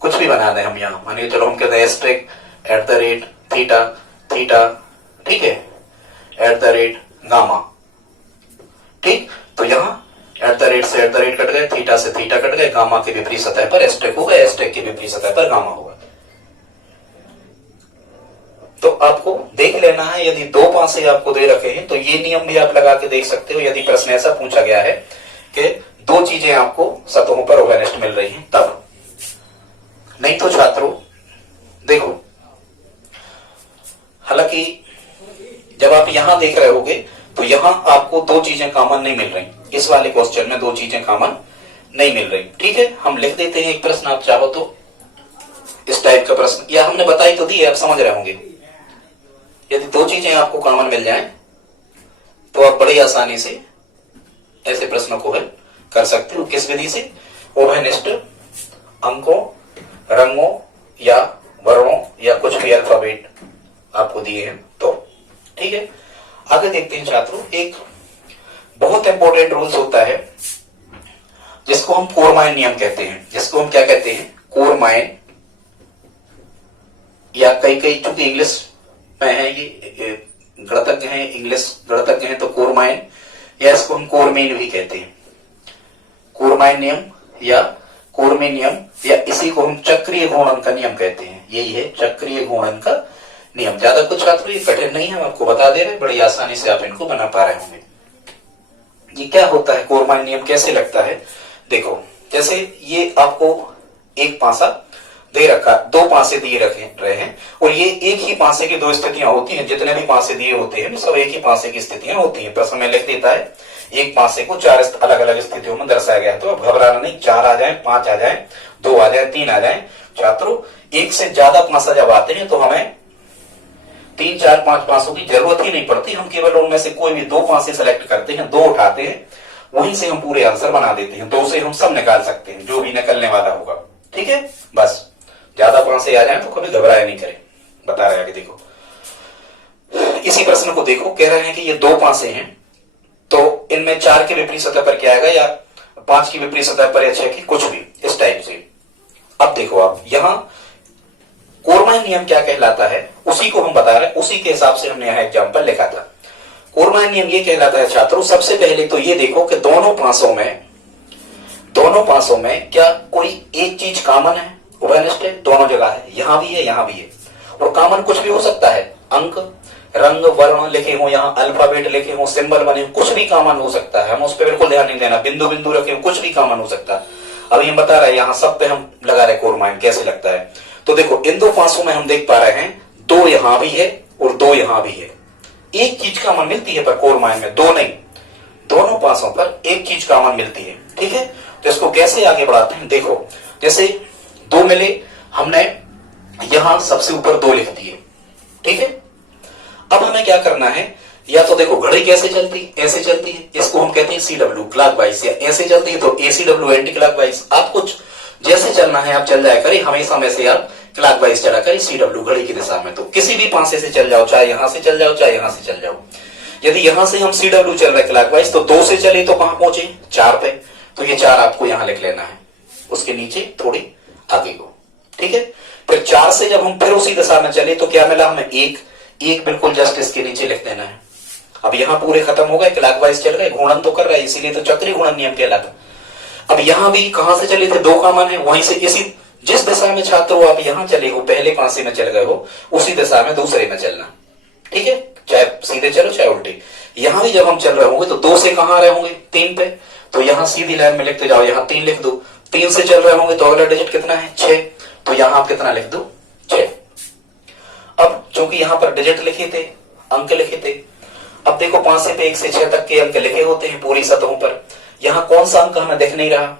कुछ भी बना दें हम यहां, मानिए चलो हम कहते हैं एस्ट्रिक @ थीटा, ठीक है, @ गामा। ठीक, तो यहां @ से @ कट गए, थीटा से थीटा कट गए, गामा के विपरीत सतह पर एस्ट्रिक होगा, एस्ट्रिक के विपरीत सतह पर गामा होगा। तो आपको देख लेना है, यदि 2 पासे आपको दे रखे हैं तो ये नियम भी आप लगा के देख सकते हो। यदि प्रश्न ऐसा पूछा गया है कि 2 चीजें आपको सतहों पर उभयनिष्ठ मिल रही हैं तब। नहीं तो छात्रों देखो, हालांकि जब आप यहां देख रहे होगे तो यहां आपको 2 चीजें कॉमन नहीं मिल रही, इस वाले क्वेश्चन में 2 चीजें कॉमन नहीं मिल रही। ठीक है, हम लिख देते हैं एक प्रश्न, आप चाहो तो इस टाइप का प्रश्न, या हमने बताई तो दी है, आप समझ रहे होंगे। यदि 2 चीजें आपको कॉमन मिल जाएं तो आप बड़ी आसानी से ऐसे प्रश्नों को हल कर सकते हो। किस विधि से, उभयनिष्ठ अंकों, रंगों या वर्णों या कुछ भी अल्फाबेट आपको दिए हैं तो। ठीक है, आगे देखते हैं छात्रों, एक बहुत इंपॉर्टेंट रूल्स होता है जिसको हम कोरमाइन नियम कहते हैं। जिसको हम क्या कहते हैं, कोरमाइन, या कई चूंकि इंग्लिश में है, ये गणितज्ञ हैं, इंग्लिश गणितज्ञ हैं, तो कोरमाइन, या इसको हम कोरमीन भी कहते हैं। कोरमाइन नियम या कोरमीन नियम, या इसी को हम चक्रीय घूर्णन का नियम कहते हैं। यही है चक्रीय घूर्णन का नियम। ज्यादा कुछ छात्रों ये कठिन नहीं है, हम आपको बता दे रहे हैं, बड़ी आसानी से आप इनको बना पा रहे होंगे। ये क्या होता है, कोरमाइन नियम कैसे लगता है, देखो जैसे ये आपको एक पासा दे रखा, 2 पासे दिए रहे हैं, और ये एक ही पासे की 2 स्थितियां होती हैं। जितने भी पासे दिए होते हैं सब एक ही पासे की स्थितियां होती हैं। प्रश्न में लिख देता है एक पासे को 4 अलग अलग स्थितियों में दर्शाया गया है। तो अब घबराना नहीं, 4 आ जाए, 5 आ जाए, 2 आ जाए, 3 आ जाए, छात्रों एक से ज्यादा पांसा जब आते हैं तो हमें 3, 4, 5 पांसों की जरूरत ही नहीं पड़ती, हम केवल उनमें से कोई भी 2 पांसे सेलेक्ट करते हैं, 2 उठाते हैं, वहीं से हम पूरे आंसर बना देते हैं। 2 से हम सब निकाल सकते हैं जो भी निकलने वाला होगा। ठीक है, बस ज्यादा पांसे आ जाए तो कभी घबराया नहीं करें। बता रहे हैं कि देखो इसी प्रश्न को देखो, कह रहे हैं कि ये 2 पांसे हैं तो इनमें 4 के विपरीत सतह पर क्या आएगा, या 5 की विपरीत सतह पर, या 6 की, कुछ भी इस टाइप से। अब देखो आप यहां कोरमाइन नियम क्या कहलाता है उसी को हम बता रहे हैं, उसी के हिसाब से हमने यहां एग्जांपल लिखा था। कोरमाइन नियम ये कहलाता है छात्रों, सबसे पहले तो ये देखो कि दोनों पांसों में क्या कोई एक चीज कॉमन है, उभयनिष्ठ है, दोनों जगह है, यहां भी है यहां भी है। और कॉमन कुछ भी हो सकता है, अंक, रंग, वर्ण लिखे हो, यहाँ अल्फाबेट लिखे हो, सिंबल बने हो, कुछ भी कॉमन हो सकता है, हम उस पर बिल्कुल ध्यान नहीं देना, बिंदु बिंदु रखे हो, कुछ भी कॉमन हो सकता है। अभी हम बता रहे हैं यहाँ सब पे हम लगा रहे कोरमाइन कैसे लगता है। तो देखो इन 2 पांसों में हम देख पा रहे हैं 2 यहां भी है और 2 यहां भी है, एक चीज कॉमन मिलती है, पर कोरमाइन में 2 नहीं, दोनों पांसों पर एक चीज कॉमन मिलती है। ठीक है, तो इसको कैसे आगे बढ़ाते हैं, देखो जैसे 2 मिले, हमने यहां सबसे ऊपर 2 लिख दिए। ठीक है, अब हमें क्या करना है, या तो देखो घड़ी कैसे चलती, ऐसे चलती है, इसको हम कहते हैं CW क्लॉकवाइज, या ऐसे चलती है तो ACW एंटी क्लॉकवाइज। आप कुछ जैसे चलना है आप चल जाया करें, हमेशा में से आप क्लॉकवाइज चला करें CW घड़ी की दिशा में। तो किसी भी पांसे से चल जाओ, चाहे यहां से चल जाओ चाहे यहां से चल जाओ। यदि यहां से हम CW चल रहे क्लॉकवाइज तो 2 से चले तो कहां पहुंचे, 4 पे, तो ये 4 आपको यहां लिख लेना है, उसके नीचे थोड़ी आगे को। ठीक है, फिर 4 से जब हम फिर उसी दिशा में चले तो क्या मिला हमें, 1 बिल्कुल जस्ट इसके नीचे लिख देना है। अब यहां पूरे खत्म हो गए, क्लॉकवाइज चल रहे, घूर्णन तो कर रहा है, इसीलिए तो चक्रीय घूर्णन नियम कहलाता। अब यहां भी कहां से चले थे, 2 कॉमन है, वहीं से इसी जिस दिशा में छात्रों आप यहां चले हो, पहले पांसे में चल गए हो, उसी दिशा में दूसरे में चलना। ठीक है, चाहे सीधे चलो चाहे उल्टे। यहां भी जब हम चल रहे होंगे तो 2 से कहां आ रहे होंगे, 3 पे, तो यहां सीधी लाइन में लिखते जाओ, यहां 3 लिख दो। 3 से चल रहे होंगे तो अगला डिजिट कितना है, 6, तो यहां आप कितना लिख दो, 6। अब चूंकि यहां पर डिजिट लिखे थे, अंक लिखे थे, अब देखो पांसे पे 1 से 6 तक के अंक लिखे होते हैं पूरी सतहों पर, यहां कौन सा अंक हमें दिख नहीं रहा,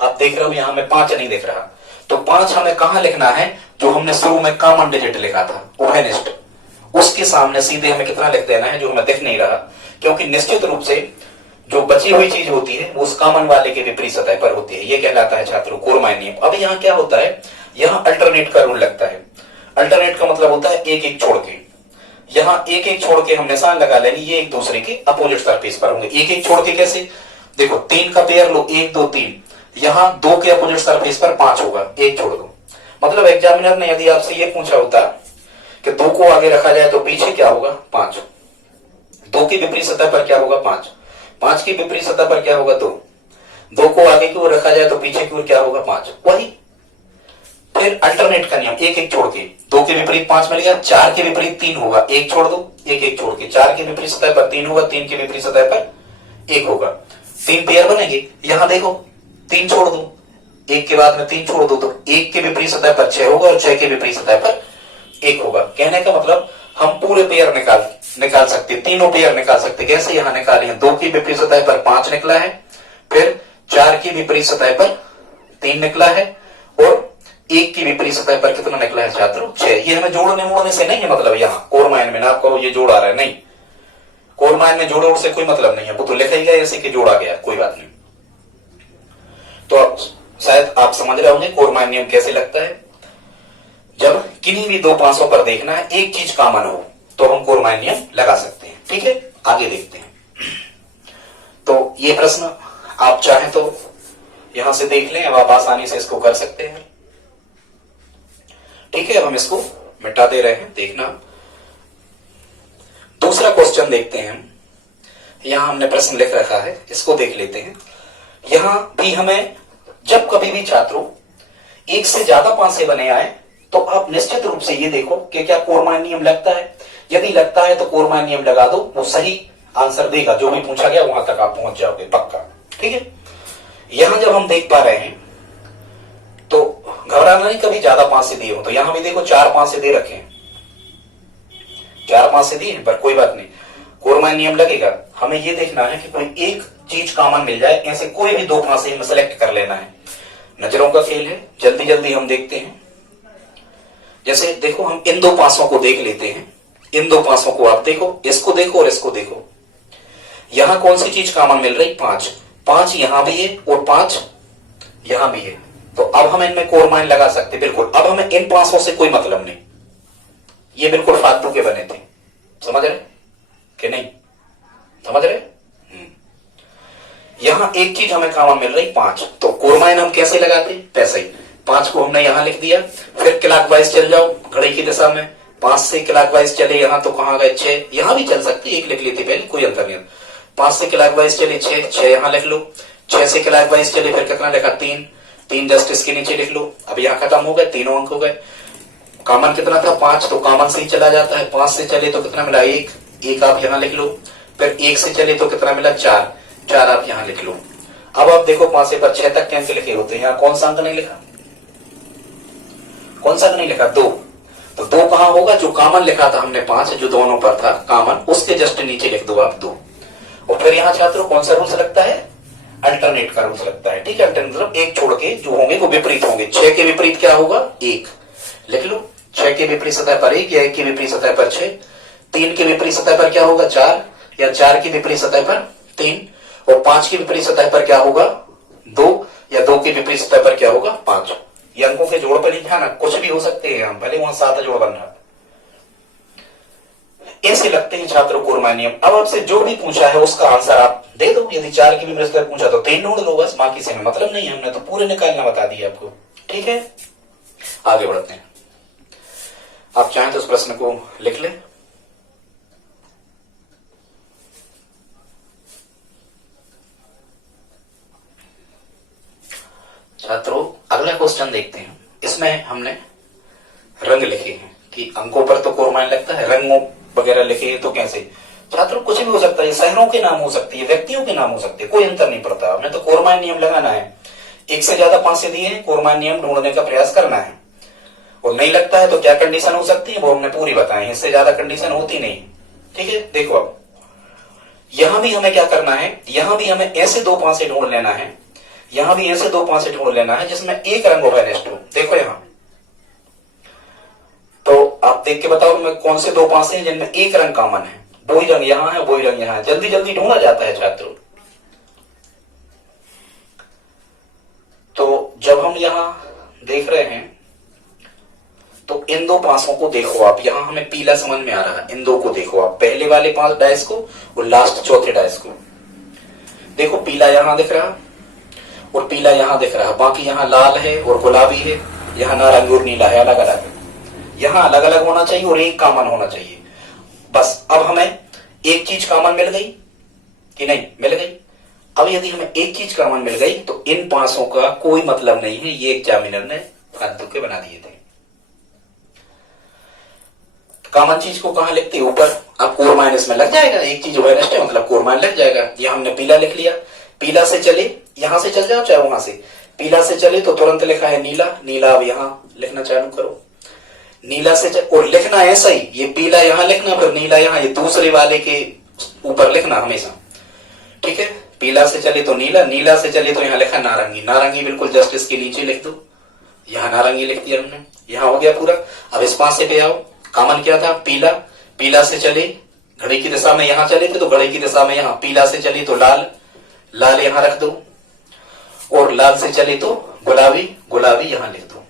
आप देख रहे हो यहां में 5 नहीं दिख रहा, तो 5 हमें कहां लिखना है, जो हमने शुरू में कॉमन डिजिट लिखा था उभयनिष्ठ, उसके सामने सीधे हमें कितना लिख देना है जो हमें दिख नहीं रहा, क्योंकि निश्चित रूप से जो बची हुई चीज होती है वो उस कॉमन वाले के विपरीत सतह पर होती है। ये कहलाता है छात्रों कोरमाइन नियम। अब यहाँ क्या होता है, यहाँ अल्टरनेट का रूल लगता है। अल्टरनेट का मतलब होता है एक एक छोड़ के, यहाँ एक एक छोड़ के हम निशान लगा लेंगे, ये एक दूसरे के अपोजिट सरफेस पर होंगे। एक एक छोड़ के कैसे, देखो 3 का पेयर लो, 1 2 3, यहाँ 2 के अपोजिट सरफेस पर 5 होगा, एक छोड़ दो। मतलब एग्जामिनर ने यदि आपसे ये पूछा होता कि 2 को आगे रखा जाए तो पीछे क्या होगा, 5, 2 की विपरीत सतह पर क्या होगा, 5, 5 की विपरीत सतह पर क्या होगा, 2, 2 को आगे की ओर रखा जाए तो पीछे की ओर क्या होगा, 5, वही। फिर अल्टरनेट का नियम, एक एक छोड़ के, 2 के विपरीत 5 मिल गया, 4 के विपरीत 3 होगा, एक छोड़ दो, एक एक छोड़ के, 4 के विपरीत सतह पर 3 होगा, 3 के विपरीत सतह पर 1 होगा, 3 पेयर बनेंगे। यहां देखो 3 छोड़ दो, 1 के बाद में 3 छोड़ दो, तो 1 के विपरीत सतह पर 6 होगा और 6 के विपरीत सतह पर 1 होगा। कहने का मतलब हम पूरे पेयर निकाल सकते, तीनों पेयर निकाल सकते। कैसे, यहां निकाले हैं, 2 की विपरीत सतह पर 5 निकला है, फिर 4 की विपरीत सतह पर 3 निकला है, और 1 की विपरीत सतह पर कितना निकला है छात्रों, 6। ये हमें जोड़ने मोड़ने से नहीं है मतलब, यहाँ कोरमाइन में ना आपको ये जोड़ आ रहा है, नहीं, कोरमाइन में जोड़ोड़ से कोई मतलब नहीं है, वो तो लिखा ही गया ऐसे कि जोड़ा गया, कोई बात नहीं। तो शायद आप समझ रहे होंगे कोरमाइन नियम कैसे लगता है। जब किन्हीं भी 2 पांसों पर देखना है एक चीज कॉमन हो तो हम कोरमाइन नियम लगा सकते हैं। ठीक है, आगे देखते हैं। तो ये प्रश्न आप चाहें तो यहां से देख लें, अब आप आसानी से इसको कर सकते हैं। ठीक है, अब हम इसको मिटा दे रहे हैं, देखना। दूसरा क्वेश्चन देखते हैं हम, यहां हमने प्रश्न लिख रखा है, इसको देख लेते हैं। यहां भी हमें जब कभी भी छात्रों 1 से ज्यादा पांसे बने आए तो आप निश्चित रूप से ये देखो कि क्या कोरमाइन नियम लगता है। यदि लगता है तो कोरमाइन नियम लगा दो, वो सही आंसर देगा, जो भी पूछा गया वहां तक आप पहुंच जाओगे पक्का। ठीक है, यहां जब हम देख पा रहे हैं तो घबराना नहीं कभी ज्यादा पांसे दिए हो, तो यहां भी देखो 4 पांसे दे रखे हैं, 4 पांसे दिए हैं, पर कोई बात नहीं, कोरमाइन नियम लगेगा। हमें ये देखना है कि कोई एक चीज कॉमन मिल जाए, ऐसे कोई भी 2 पांसे में सेलेक्ट कर लेना है। नजरों का खेल है, जल्दी जल्दी हम देखते हैं। जैसे देखो हम इन दो पासों को देख लेते हैं, इन दो पासों को आप देखो, इसको देखो और इसको देखो, यहां कौन सी चीज कॉमन मिल रही? 5, 5 यहां भी है और 5 यहां भी है, तो अब हम इनमें कोरमाइन लगा सकते बिल्कुल। अब हमें इन पासों से कोई मतलब नहीं, ये बिल्कुल फालतू के बने थे, समझ रहे कि नहीं? समझ रहे? यहां एक चीज हमें कॉमन मिल रही 5, तो कोरमाइन हम कैसे लगाते? पैसे ही 5 को हमने यहां लिख दिया, फिर क्लॉकवाइज चल जाओ घड़ी की दिशा में, 5 से क्लॉकवाइज चले यहां तो कहां गए? 6, यहां भी चल सकती, एक लिख लेते पहले, कोई अंतर नहीं। 5 से क्लॉकवाइज चले 6, 6 यहां लिख लो, 6 से क्लॉकवाइज चले फिर कितना लिखा? 3, 3 जस्ट इसके नीचे लिख लो। अब यहां खत्म हो गए, तीनों अंक हो गए। कॉमन कितना था? 5, तो कॉमन से ही चला जाता है। 5 से चले तो कितना मिला? 1, 1 आप यहां लिख लो, फिर 1 से चले तो कितना मिला? 4, 4 आप यहां लिख लो। अब आप देखो 5 से पर 6 तक के अंक लिखे होते हैं, यहां कौन सा अंक नहीं लिखा? कौन सा अंक नहीं लिखा? 2, तो 2 कहां होगा? जो कॉमन लिखा था हमने 5, जो दोनों पर था कॉमन, उसके जस्ट नीचे लिख दो आप 2। और फिर यहां छात्रों कौन सा रूल्स लगता है? अल्टरनेट का रूल्स लगता है, ठीक है? अल्टरनेट मतलब एक छोड़ के जो होंगे वो विपरीत होंगे। 6 के विपरीत क्या होगा? 1 लिख लो, 6 के विपरीत सतह पर 1 या 1 के विपरीत सतह पर 6, 3 के विपरीत सतह पर क्या होगा? 4 या 4 के विपरीत सतह पर 3, और 5 के विपरीत सतह पर क्या होगा? 2 या 2 के विपरीत सतह पर क्या होगा? 5। ये अंकों के जोड़ पर नहीं ध्यान, कुछ भी हो सकते हैं, हम भले वहां 7 जोड़ बन रहा। ऐसे लगते हैं छात्रों कोरमाइन नियम। अब आपसे जो भी पूछा है उसका आंसर आप दे दो। यदि 4 के विपरीत सतह पूछा तो 3 ढूंढ लो, बस, बाकी से में मतलब नहीं है, हमने तो पूरे निकालना बता दिया आपको, ठीक है? आगे बढ़ते हैं। आप चाहें तो उस प्रश्न को लिख लें। छात्रों अगला क्वेश्चन देखते हैं। इसमें हमने रंग लिखे हैं कि अंकों पर तो कोरमाइन लगता है, रंगों वगैरह लिखे हैं तो कैसे? छात्रों कुछ भी हो सकता है, शहरों के नाम हो सकते हैं, व्यक्तियों के नाम हो सकते हैं, कोई अंतर नहीं पड़ता। हमें तो कोरमाइन नियम लगाना है। एक से ज्यादा 5 दिए हैं, कोरमाइन नियम ढूंढने का प्रयास करना है। और नहीं लगता है तो क्या कंडीशन हो सकती है वो हमने पूरी बताई है, इससे ज्यादा कंडीशन होती नहीं, ठीक है? देखो अब यहां भी हमें क्या करना है, यहां भी हमें ऐसे 2 5 ढूंढ लेना है, यहां भी ऐसे 2 5 ढूंढ लेना है जिसमें एक रंग होगा नेक्स्ट हो। देखो यहां तो आप देख के बताओ मैं कौन से 2 5 हैं जिनमें एक रंग कॉमन है? वही रंग यहां है, वही रंग यहां है, जल्दी जल्दी ढूंढा जाता है छात्रों। तो जब हम यहां देख रहे हैं तो इन 2 पासों को देखो आप, यहां हमें पीला समझ में आ रहा है, इन 2 को देखो आप, पहले वाले 5 डाइस को और लास्ट चौथे डाइस को देखो। पीला यहां दिख रहा और पीला यहां दिख रहा, बाकी यहां लाल है और गुलाबी है, यहां नारंगी और नीला है, अलग अलग। यहां अलग अलग होना चाहिए और एक कॉमन होना चाहिए, बस। अब हमें एक चीज कॉमन मिल गई कि नहीं? मिल गई। अब यदि हमें एक चीज कॉमन मिल गई तो इन पासों का कोई मतलब नहीं है, ये एग्जामिनर ने फालतू के बना दिए थे। कॉमन चीज को कहां लिखते हैं? ऊपर। अब कोरमाइन इसमें लग जाएगा, एक चीज वेस्ट है मतलब कोरमाइन लग जाएगा। ये हमने पीला लिख लिया, पीला से चले, यहां से चल जाओ चाहे वहां से, पीला से चले तो तुरंत लिखा है नीला, नीला अब यहां लिखना चालू करो, नीला से और लिखना ऐसा ही, ये पीला यहां लिखना फिर नीला यहां, ये दूसरे वाले के ऊपर लिखना हमेशा, ठीक है? पीला से चले तो नीला, नीला से चले तो यहां लिखा नारंगी, नारंगी बिल्कुल जस्ट इसके नीचे लिख दो, यहां नारंगी लिख दिया हमने, यहां हो गया पूरा। अब इस 5 से पे आओ, कॉमन क्या था? पीला, पीला से चले घड़ी की दिशा में यहां चले थे तो घड़ी की दिशा में यहां, पीला से चले तो लाल, लाल यहां रख दो, और लाल से चले तो गुलाबी, गुलाबी यहां लिख दो,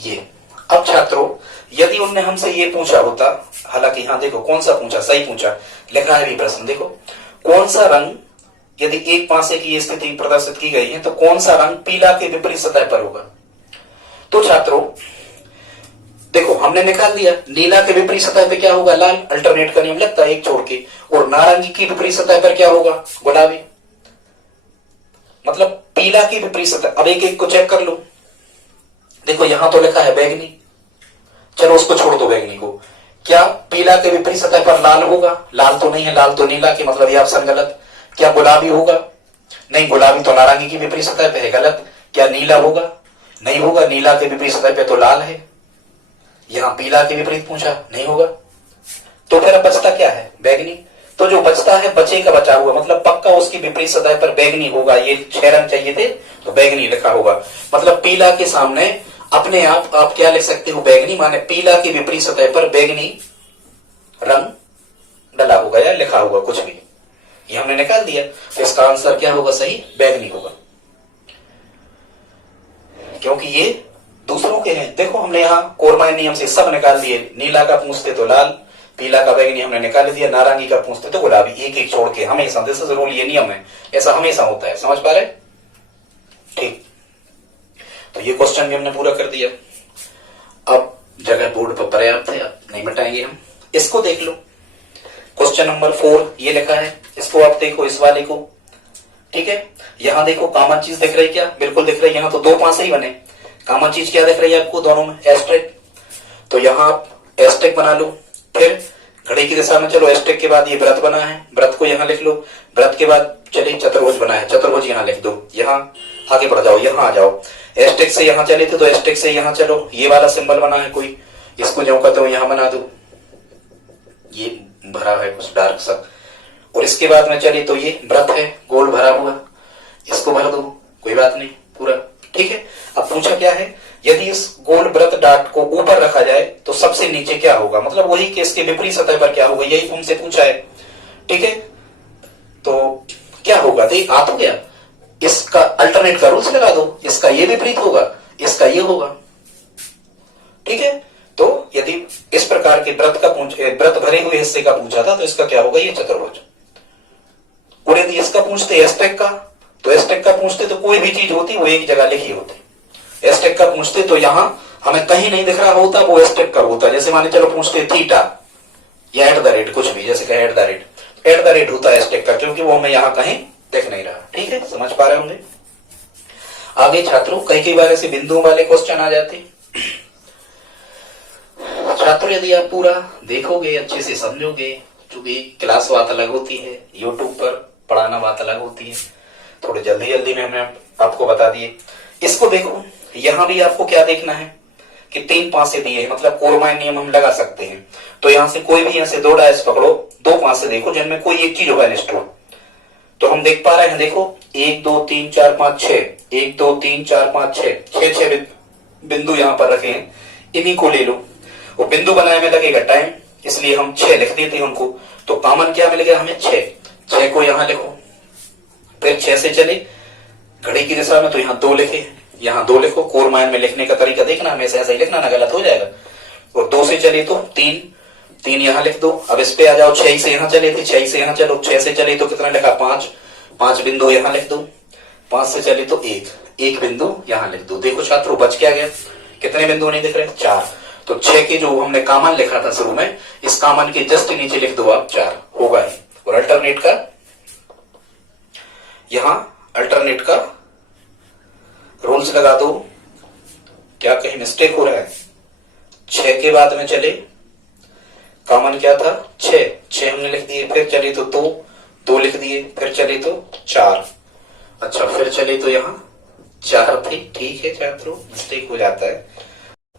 ये। अब छात्रों यदि उनने हमसे ये पूछा होता, हालांकि यहां देखो कौन सा पूछा, सही पूछा, लिखा है भी प्रश्न, देखो कौन सा रंग, यदि एक पासे की स्थिति प्रदर्शित की गई है तो कौन सा रंग पीला के विपरीत सतह पर होगा? तो छात्रों देखो हमने निकाल दिया, नीला के विपरीत सतह पे क्या होगा? लाल, अल्टरनेट का नियम लगता है एक छोड़ के, और नारंगी की विपरीत सतह पर क्या होगा? गुलाबी। मतलब पीला की विपरीत सतह, अब एक एक को चेक कर लो, देखो यहां तो लिखा है बैगनी, चलो उसको छोड़ दो बैगनी को, क्या पीला के विपरीत सतह पर लाल होगा? लाल तो नहीं है, लाल तो नीला के, मतलब ये ऑप्शन गलत। क्या गुलाबी होगा? नहीं, गुलाबी तो नारंगी की विपरीत सतह पे है, गलत। क्या नीला होगा? नहीं होगा, नीला के विपरीत सतह पे तो लाल है, यहां पीला के विपरीत पूछा, नहीं होगा। तो फिर अब बचता क्या है? बैगनी। तो जो बचता है बचे का बचा हुआ, मतलब पक्का उसकी विपरीत सतह पर बैगनी होगा। ये 6 रंग चाहिए थे तो बैगनी लिखा होगा, मतलब पीला के सामने अपने आप क्या लिख सकते हो, बैगनी माने पीला की विपरीत सतह पर बैगनी रंग डला होगा या लिखा होगा कुछ भी, ये हमने निकाल दिया। तो इसका आंसर क्या होगा, सही बैगनी होगा, क्योंकि ये दूसरों के हैं। देखो हमने यहाँ कोरमाइन नियम से सब निकाल दिए, नीला का पूछते तो लाल, पीला का बैगनी हमने निकाल दिया, नारंगी का पूछते तो गुलाबी, एक एक छोड़ के हमेशा, दिस इज रूल, ये नियम है, ऐसा हमेशा होता है, समझ पा रहे? ठीक, तो ये क्वेश्चन भी हमने पूरा कर दिया। अब जगह बोर्ड पर पर्याप्त है, अब नहीं मिटाएंगे हम। इसको देख लो, क्वेश्चन नंबर 4 ये लिखा है, इसको आप देखो, इस वाले को, ठीक है। यहां देखो कॉमन चीज दिख रही क्या, बिल्कुल दिख रही है, यहाँ तो दो पांच ही बने, कॉमन चीज क्या दिख रही है आपको दोनों में, एस्टेरिक। तो यहां आप एस्टेरिक बना लो, फिर घड़ी की दिशा में चलो, एस्टेरिक के बाद ये व्रत बना है, व्रत को यहाँ लिख लो, व्रत के बाद चले चतुर्भुज बना है, चतुर्भुज यहाँ लिख दो, यहाँ आगे बढ़ जाओ, यहाँ आ जाओ, एस्टेरिक से यहाँ चले थे तो एस्टेरिक से यहाँ चलो, ये वाला सिंबल बना है कोई, इसको जो कहते हो यहाँ बना दो, ये भरा है कुछ डार्क सा, और इसके बाद में चले तो ये व्रत है गोल भरा हुआ, इसको भर दो, कोई बात नहीं, पूरा ठीक है। अब पूछा क्या है, यदि इस गोल व्रत डाट को ऊपर रखा जाए तो सबसे नीचे क्या होगा, मतलब वही कि इसके विपरीत सतह पर क्या होगा, यही तुमसे पूछा है, ठीक है। तो क्या होगा, देख आ तो गया, इसका अल्टरनेट का रूल्स लगा दो, इसका ये विपरीत होगा, इसका ये होगा, ठीक है। तो यदि इस प्रकार के व्रत भरे हुए हिस्से का पूछा था तो इसका क्या होगा, ये चतुर्भुज। और यदि इसका पूछते एस्टेरिक का, तो एस्टेरिक का पूछते तो कोई भी चीज होती वो एक जगह लिखी होती, एस्टेरिक का पूछते तो यहां हमें कहीं नहीं दिख रहा होता, वो एस्टेरिक का होता, जैसे माने चलो पूछते थीटा या एट द रेट, कुछ भी जैसे कहे एट द रेट होता है एस्टेरिक का, क्योंकि वो हमें यहां कहीं दिख नहीं रहा, ठीक है, समझ पा रहे होंगे। आगे छात्रों कई बार ऐसे बिंदुओं वाले क्वेश्चन आ जाते, छात्रों यदि आप पूरा देखोगे, अच्छे से समझोगे, क्योंकि क्लास बात अलग होती है, यूट्यूब पर पढ़ाना बात अलग होती है, थोड़े जल्दी जल्दी में हमने आपको बता दिए। इसको देखो, यहां भी आपको क्या देखना है कि 3 पासे दिए हैं, मतलब कोरमाइन नियम हम लगा सकते हैं, तो यहां से कोई भी ऐसे 2 डायस पकड़ो, 2 पासे देखो जिनमें कोई एक चीज होगा निष्ठुर, तो हम देख पा रहे हैं, देखो 1 2 3 4 5 6, 1 2 3 4 5 6 बिंदु यहां पर रखे हैं, इन्हीं को ले लो। वो बिंदु बनाने में लगेगा टाइम, इसलिए हम 6 लिख देते हैं उनको, तो कॉमन क्या मिल गया हमें, 6 को यहां लिखो, फिर 6 से चले घड़ी की दिशा में तो यहाँ 2 लिखे, यहाँ 2 लिखो, कोरमाइन में लिखने का तरीका देखना, हमेशा ऐसा ही लिखना ना, गलत हो जाएगा। और 2 से चले तो 3 यहाँ लिख दो। अब इस पे आ जाओ, 6 से यहाँ चले थे, 6 से यहाँ चलो, 6 से चले तो कितना लिखा, 5 बिंदु यहाँ लिख दो, 5 से चले तो 1 बिंदु यहाँ लिख दो। देखो छात्रों बच क्या गया, कितने बिंदु नहीं दिख रहे, 4। तो 6 के जो हमने कॉमन लिखा था शुरू में, इस कॉमन के जस्ट नीचे लिख दो आप 4, होगा ही। और अल्टरनेट का, यहां अल्टरनेट का रूल्स लगा दो, क्या कहीं मिस्टेक हो रहा है, 6 के बाद में चले, कॉमन क्या था 6 हमने लिख दिए, फिर चले तो 2 लिख दिए, फिर चले तो 4, अच्छा फिर चले तो यहाँ 4 थे, ठीक है छात्रों मिस्टेक हो जाता है,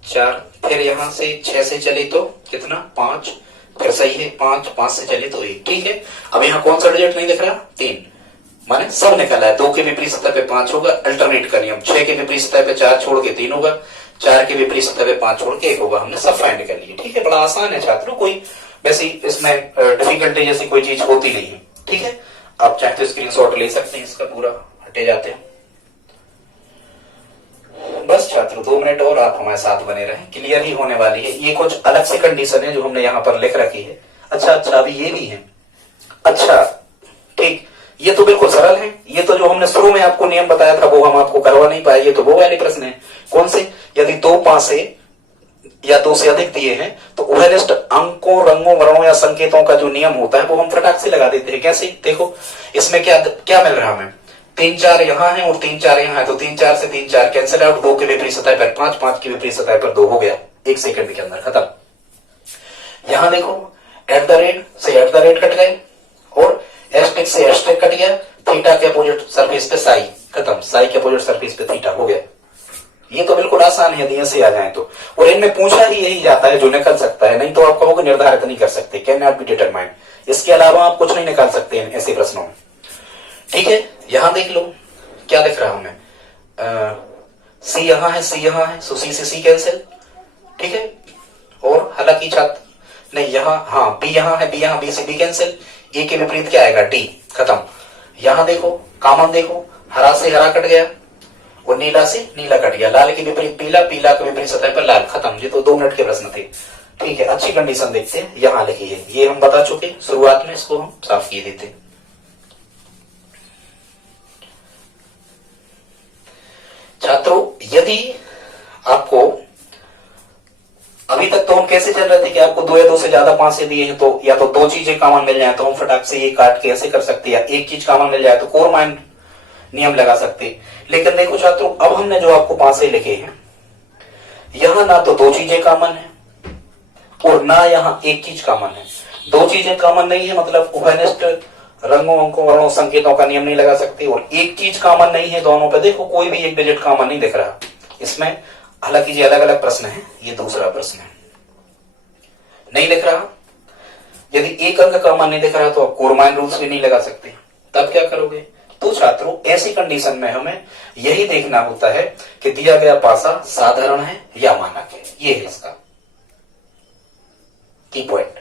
4, फिर यहाँ से 6 से चले तो कितना 5, फिर सही है 5 से चले तो 1, ठीक है। अब यहाँ कौन सा डिजिट नहीं दिख रहा, 3, माने सब निकला है, 2 के विपरीत सतह पे 5 होगा, अल्टरनेट का नियम, 6 के विपरीत सतह पे 4 छोड़ के 3 होगा, 4 के विपरीत सतह पे 5 छोड़ के 1 होगा, हमने सब फाइंड कर लिए, ठीक है। बड़ा आसान है छात्रों, कोई वैसी इसमें डिफिकल्टी जैसी कोई चीज होती नहीं है, ठीक है। आप चाहे तो स्क्रीनशॉट ले सकते हैं, इसका पूरा हटे जाते हैं। बस छात्रों 2 मिनट और आप हमारे साथ बने रहें, क्लियर ही होने वाली है। ये कुछ अलग से कंडीशन है जो हमने यहाँ पर लिख रखी है। अच्छा अभी ये भी है, अच्छा ठीक, ये तो बिल्कुल सरल है, ये तो जो हमने शुरू में आपको नियम बताया था वो हम आपको करवा नहीं पाए, ये तो वो वाले प्रश्न है। कौन से, यदि 2 पासे या 2 से अधिक दिए हैं तो उभयनिष्ठ अंकों, रंगों, वर्णों या संकेतों का जो नियम होता है वो हम फटाक से लगा देते हैं। कैसे, देखो इसमें क्या मिल रहा हमें, 3 4 यहाँ है और 3 4 यहाँ है, तो 3 4 से 3 4 कैंसिल आउट, 2 के विपरीत सतह पर 5 के विपरीत सतह पर 2 हो गया, 1 सेकंड के अंदर खत्म। यहाँ देखो एट द रेट से एट द रेट कट गए, और एस्टेरिक से एस्टेरिक कट गया, थीटा के अपोजिट सरफेस पे साई खत्म, साई के अपोजिट सरफेस पे थीटा हो गया। ये तो बिल्कुल आसान है, यदि ऐसे आ जाए तो, और इनमें पूछा ही यही जाता है जो निकल सकता है, नहीं तो आप कहोगे निर्धारित नहीं कर सकते, कैन नॉट बी डिटरमाइंड, इसके अलावा आप कुछ नहीं निकाल सकते हैं ऐसे प्रश्नों में, ठीक है। यहां देख लो क्या दिख रहा हमें, सी यहाँ है, सी यहाँ है, सो सी से सी कैंसिल, ठीक है। और हालांकि छात्र नहीं यहाँ, हाँ बी यहाँ है, बी यहाँ, बी से बी कैंसिल, ए के विपरीत क्या आएगा डी, खत्म। यहाँ देखो कॉमन देखो, हरा से हरा कट गया और नीला से नीला कट गया, लाल के विपरीत पीला, पीला के विपरीत सतह पर लाल, खत्म। ये तो 2 मिनट के प्रश्न थे, ठीक है। अच्छी कंडीशन देखते हैं, यहाँ लिखी है, ये हम बता चुके शुरुआत में, इसको हम साफ किए देते। छात्रों यदि आपको अभी तक तो हम कैसे चल रहे थे कि आपको 2 या 2 से ज्यादा पांसे दिए हैं तो या तो 2 चीजें कॉमन मिल जाए तो हम फटाक से ये काट के ऐसे कर सकते हैं, या एक चीज कॉमन मिल जाए तो कोरमाइन नियम लगा सकते। लेकिन देखो छात्रों, अब हमने जो आपको पांसे लिखे हैं, यहां ना तो 2 चीजें कॉमन है और ना यहाँ एक चीज कॉमन है। 2 चीजें कॉमन नहीं है मतलब उभयनिष्ठ रंगों, अंकों, वर्णों, संकेतों का नियम नहीं लगा सकते, और एक चीज कॉमन नहीं है दोनों पे। देखो कोई भी एक डिजिट कॉमन नहीं दिख रहा इसमें, हालांकि ये अलग अलग प्रश्न है, ये दूसरा प्रश्न है, नहीं दिख रहा। यदि एक अंक कॉमन नहीं दिख रहा तो आप कोरमाइन रूल्स भी नहीं लगा सकते, तब क्या करोगे? तो छात्रों ऐसी कंडीशन में हमें यही देखना होता है कि दिया गया पासा साधारण है या मानक है, ये है इसका की पॉइंट।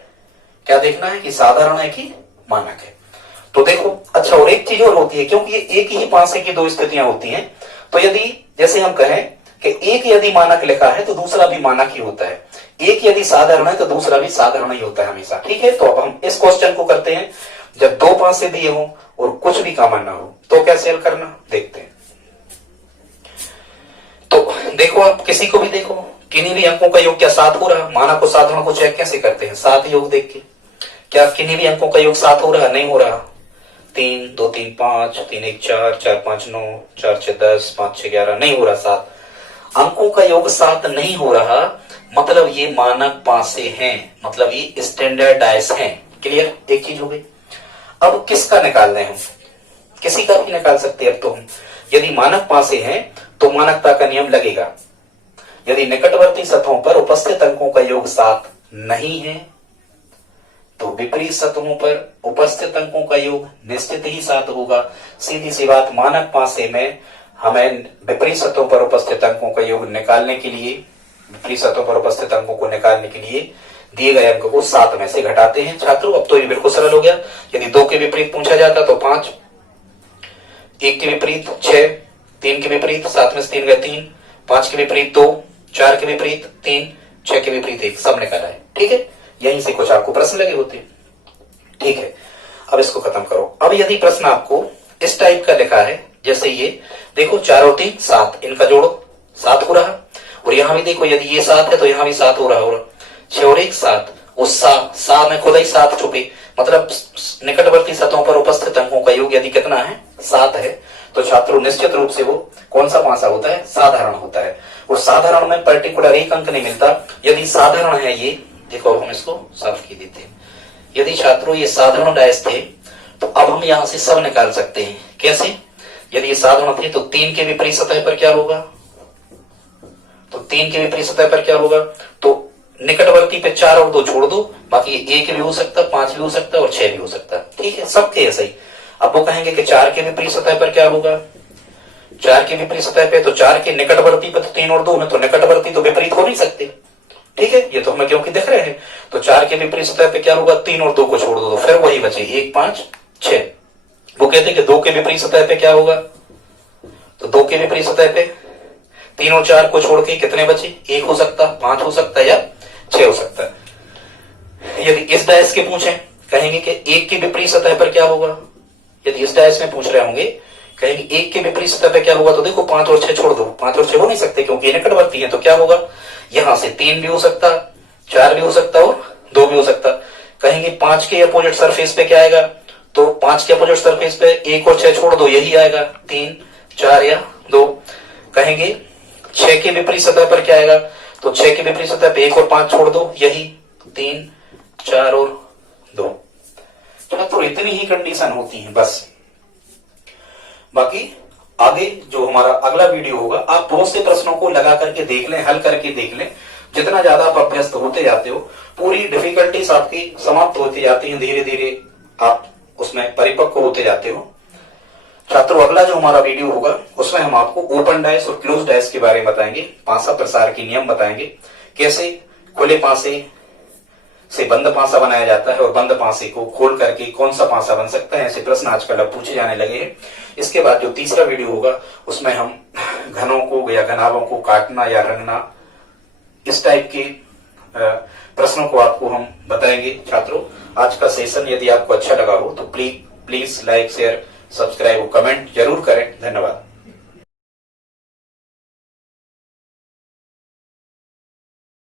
क्या देखना है कि साधारण है कि मानक है। तो देखो अच्छा, और एक चीज और होती है, क्योंकि ये एक ही पासे की 2 स्थितियां होती हैं, तो यदि जैसे हम कहें कि एक यदि मानक लिखा है तो दूसरा भी मानक ही होता है, एक यदि साधारण है तो दूसरा भी साधारण ही होता है हमेशा, ठीक है। तो अब हम इस क्वेश्चन को करते हैं, जब 2 पासे दिए हो और कुछ भी कॉमन ना हो तो कैसे हल करना देखते हैं। तो देखो आप किसी को भी देखो, किन्हीं भी अंकों का योग क्या 7 हो रहा, मानक और साधारण को चेक कैसे करते हैं? 7 योग देख के, क्या किन्हीं भी अंकों का योग 7 हो रहा? नहीं हो रहा। 3 2 3 5, 3 1 4, 4 5 9, 4 6 10, 5 6 11, नहीं हो रहा 7। अंकों का योग 7 नहीं हो रहा, मतलब ये मानक पासे हैं, मतलब ये स्टैंडर्डाइज हैं। क्लियर? एक चीज हो गई। अब किसका निकाल रहे हैं? किसी का भी निकाल सकते हैं। अब तो हम यदि मानक पासे हैं तो मानकता का नियम लगेगा। यदि निकटवर्ती सतहों पर उपस्थित अंकों का योग 7 नहीं है तो विपरीत सतहों पर उपस्थित अंकों का योग निश्चित ही 7 होगा। सीधी सी बात, मानक पासे में हमें विपरीत सतहों पर उपस्थित अंकों का योग निकालने के लिए, विपरीत सतहों पर उपस्थित अंकों को निकालने के लिए दिए गए अंक को 7 में से घटाते हैं। छात्रों अब तो ये बिल्कुल सरल हो गया। यदि 2 के विपरीत पूछा जाता तो 5, 1 के विपरीत 6, 3 के विपरीत 7 में से 3 गए 3, 5 के विपरीत 2, 4 के विपरीत 3, 6 के विपरीत 1, सब निकाला है। ठीक है, यहीं से कुछ आपको प्रश्न लगे होते हैं। ठीक है, अब इसको खत्म करो। अब यदि प्रश्न आपको इस टाइप का लिखा है, जैसे ये देखो 4 और 3 7, इनका जोड़ो 7 हो रहा, और यहां भी देखो यदि ये 7 है तो यहां भी 7 हो रहा। 6 और 1 7, उस सा में खुद ही 7 छुपे, मतलब निकटवर्ती सतहों पर उपस्थित अंकों का योग यदि कितना है 7 है, तो छात्रों निश्चित रूप से वो कौन सा पासा होता है? साधारण होता है। और साधारण में पर्टिकुलर एक अंक नहीं मिलता। यदि साधारण है ये, देखो अब हम इसको साफ किए देते हैं। यदि छात्रों ये साधारण डायस थे तो अब हम यहां से सब निकाल सकते हैं। कैसे? यदि ये साधारण थे तो 3 के विपरीत सतह पर क्या होगा? तो 3 के विपरीत सतह पर क्या होगा? तो निकटवर्ती पे 4 और 2 छोड़ दो, बाकी 1 भी हो सकता, 5 भी हो सकता और 6 भी हो सकता। ठीक है, सबके ऐसा ही। अब वो कहेंगे कि 4 के विपरीत सतह पर क्या होगा? 4 के विपरीत सतह पे, तो 4 के निकटवर्ती पे तो 3 और 2 है, तो निकटवर्ती तो विपरीत हो नहीं सकते। ठीक है, ये तो हमें क्योंकि दिख रहे हैं। तो 4 के विपरीत सतह पे क्या होगा? 3 और 2 को छोड़ दो तो फिर वही बचे 1 5 6। वो कहते हैं कि 2 के विपरीत सतह पे क्या होगा? तो 2 के विपरीत सतह पे 3 और 4 को छोड़ के कितने बचे? 1 हो सकता, 5 हो सकता या 6 हो सकता है। यदि इस डायस के पूछे, कहेंगे कि 1 के विपरीत सतह पर क्या होगा? यदि इस डायस में पूछ रहे होंगे, कहेंगे 1 के विपरीत सतह पर क्या होगा? तो देखो 5 और 6 छोड़ दो, 5 और 6 हो नहीं सकते क्योंकि निकटवर्ती है। तो क्या होगा? यहां से 3 भी हो सकता, 4 भी हो सकता और 2 भी हो सकता। कहेंगे 5 के अपोजिट सरफेस पे क्या आएगा? तो 5 के अपोजिट सरफेस पे 1 और 6 छोड़ दो, यही आएगा 3 4 या 2। कहेंगे 6 के विपरीत सतह पर क्या आएगा? तो 6 के विपरीत सतह पे 1 और 5 छोड़ दो, यही 3 4 और 2। तो इतनी ही कंडीशन होती है बस। बाकी आगे जो हमारा अगला वीडियो होगा, आप बहुत से प्रश्नों को लगा करके देख लें, हल करके देख लें। जितना ज्यादा आप अभ्यस्त होते जाते हो, पूरी डिफिकल्टीज आपकी समाप्त होती जाती हैं, धीरे धीरे आप उसमें परिपक्व होते जाते हो। छात्रों अगला जो हमारा वीडियो होगा उसमें हम आपको ओपन डाइस और क्लोज डाइस के बारे में बताएंगे, पासा प्रसार के नियम बताएंगे, कैसे खुले पासे से बंद पासा बनाया जाता है और बंद पासे को खोल करके कौन सा पासा बन सकता है, ऐसे प्रश्न आजकल अब पूछे जाने लगे हैं। इसके बाद जो तीसरा वीडियो होगा उसमें हम घनों को या घनाभों को काटना या रंगना, इस टाइप के प्रश्नों को आपको हम बताएंगे। छात्रों आज का सेशन यदि आपको अच्छा लगा हो तो प्लीज लाइक शेयर सब्सक्राइब और कमेंट जरूर करें। धन्यवाद।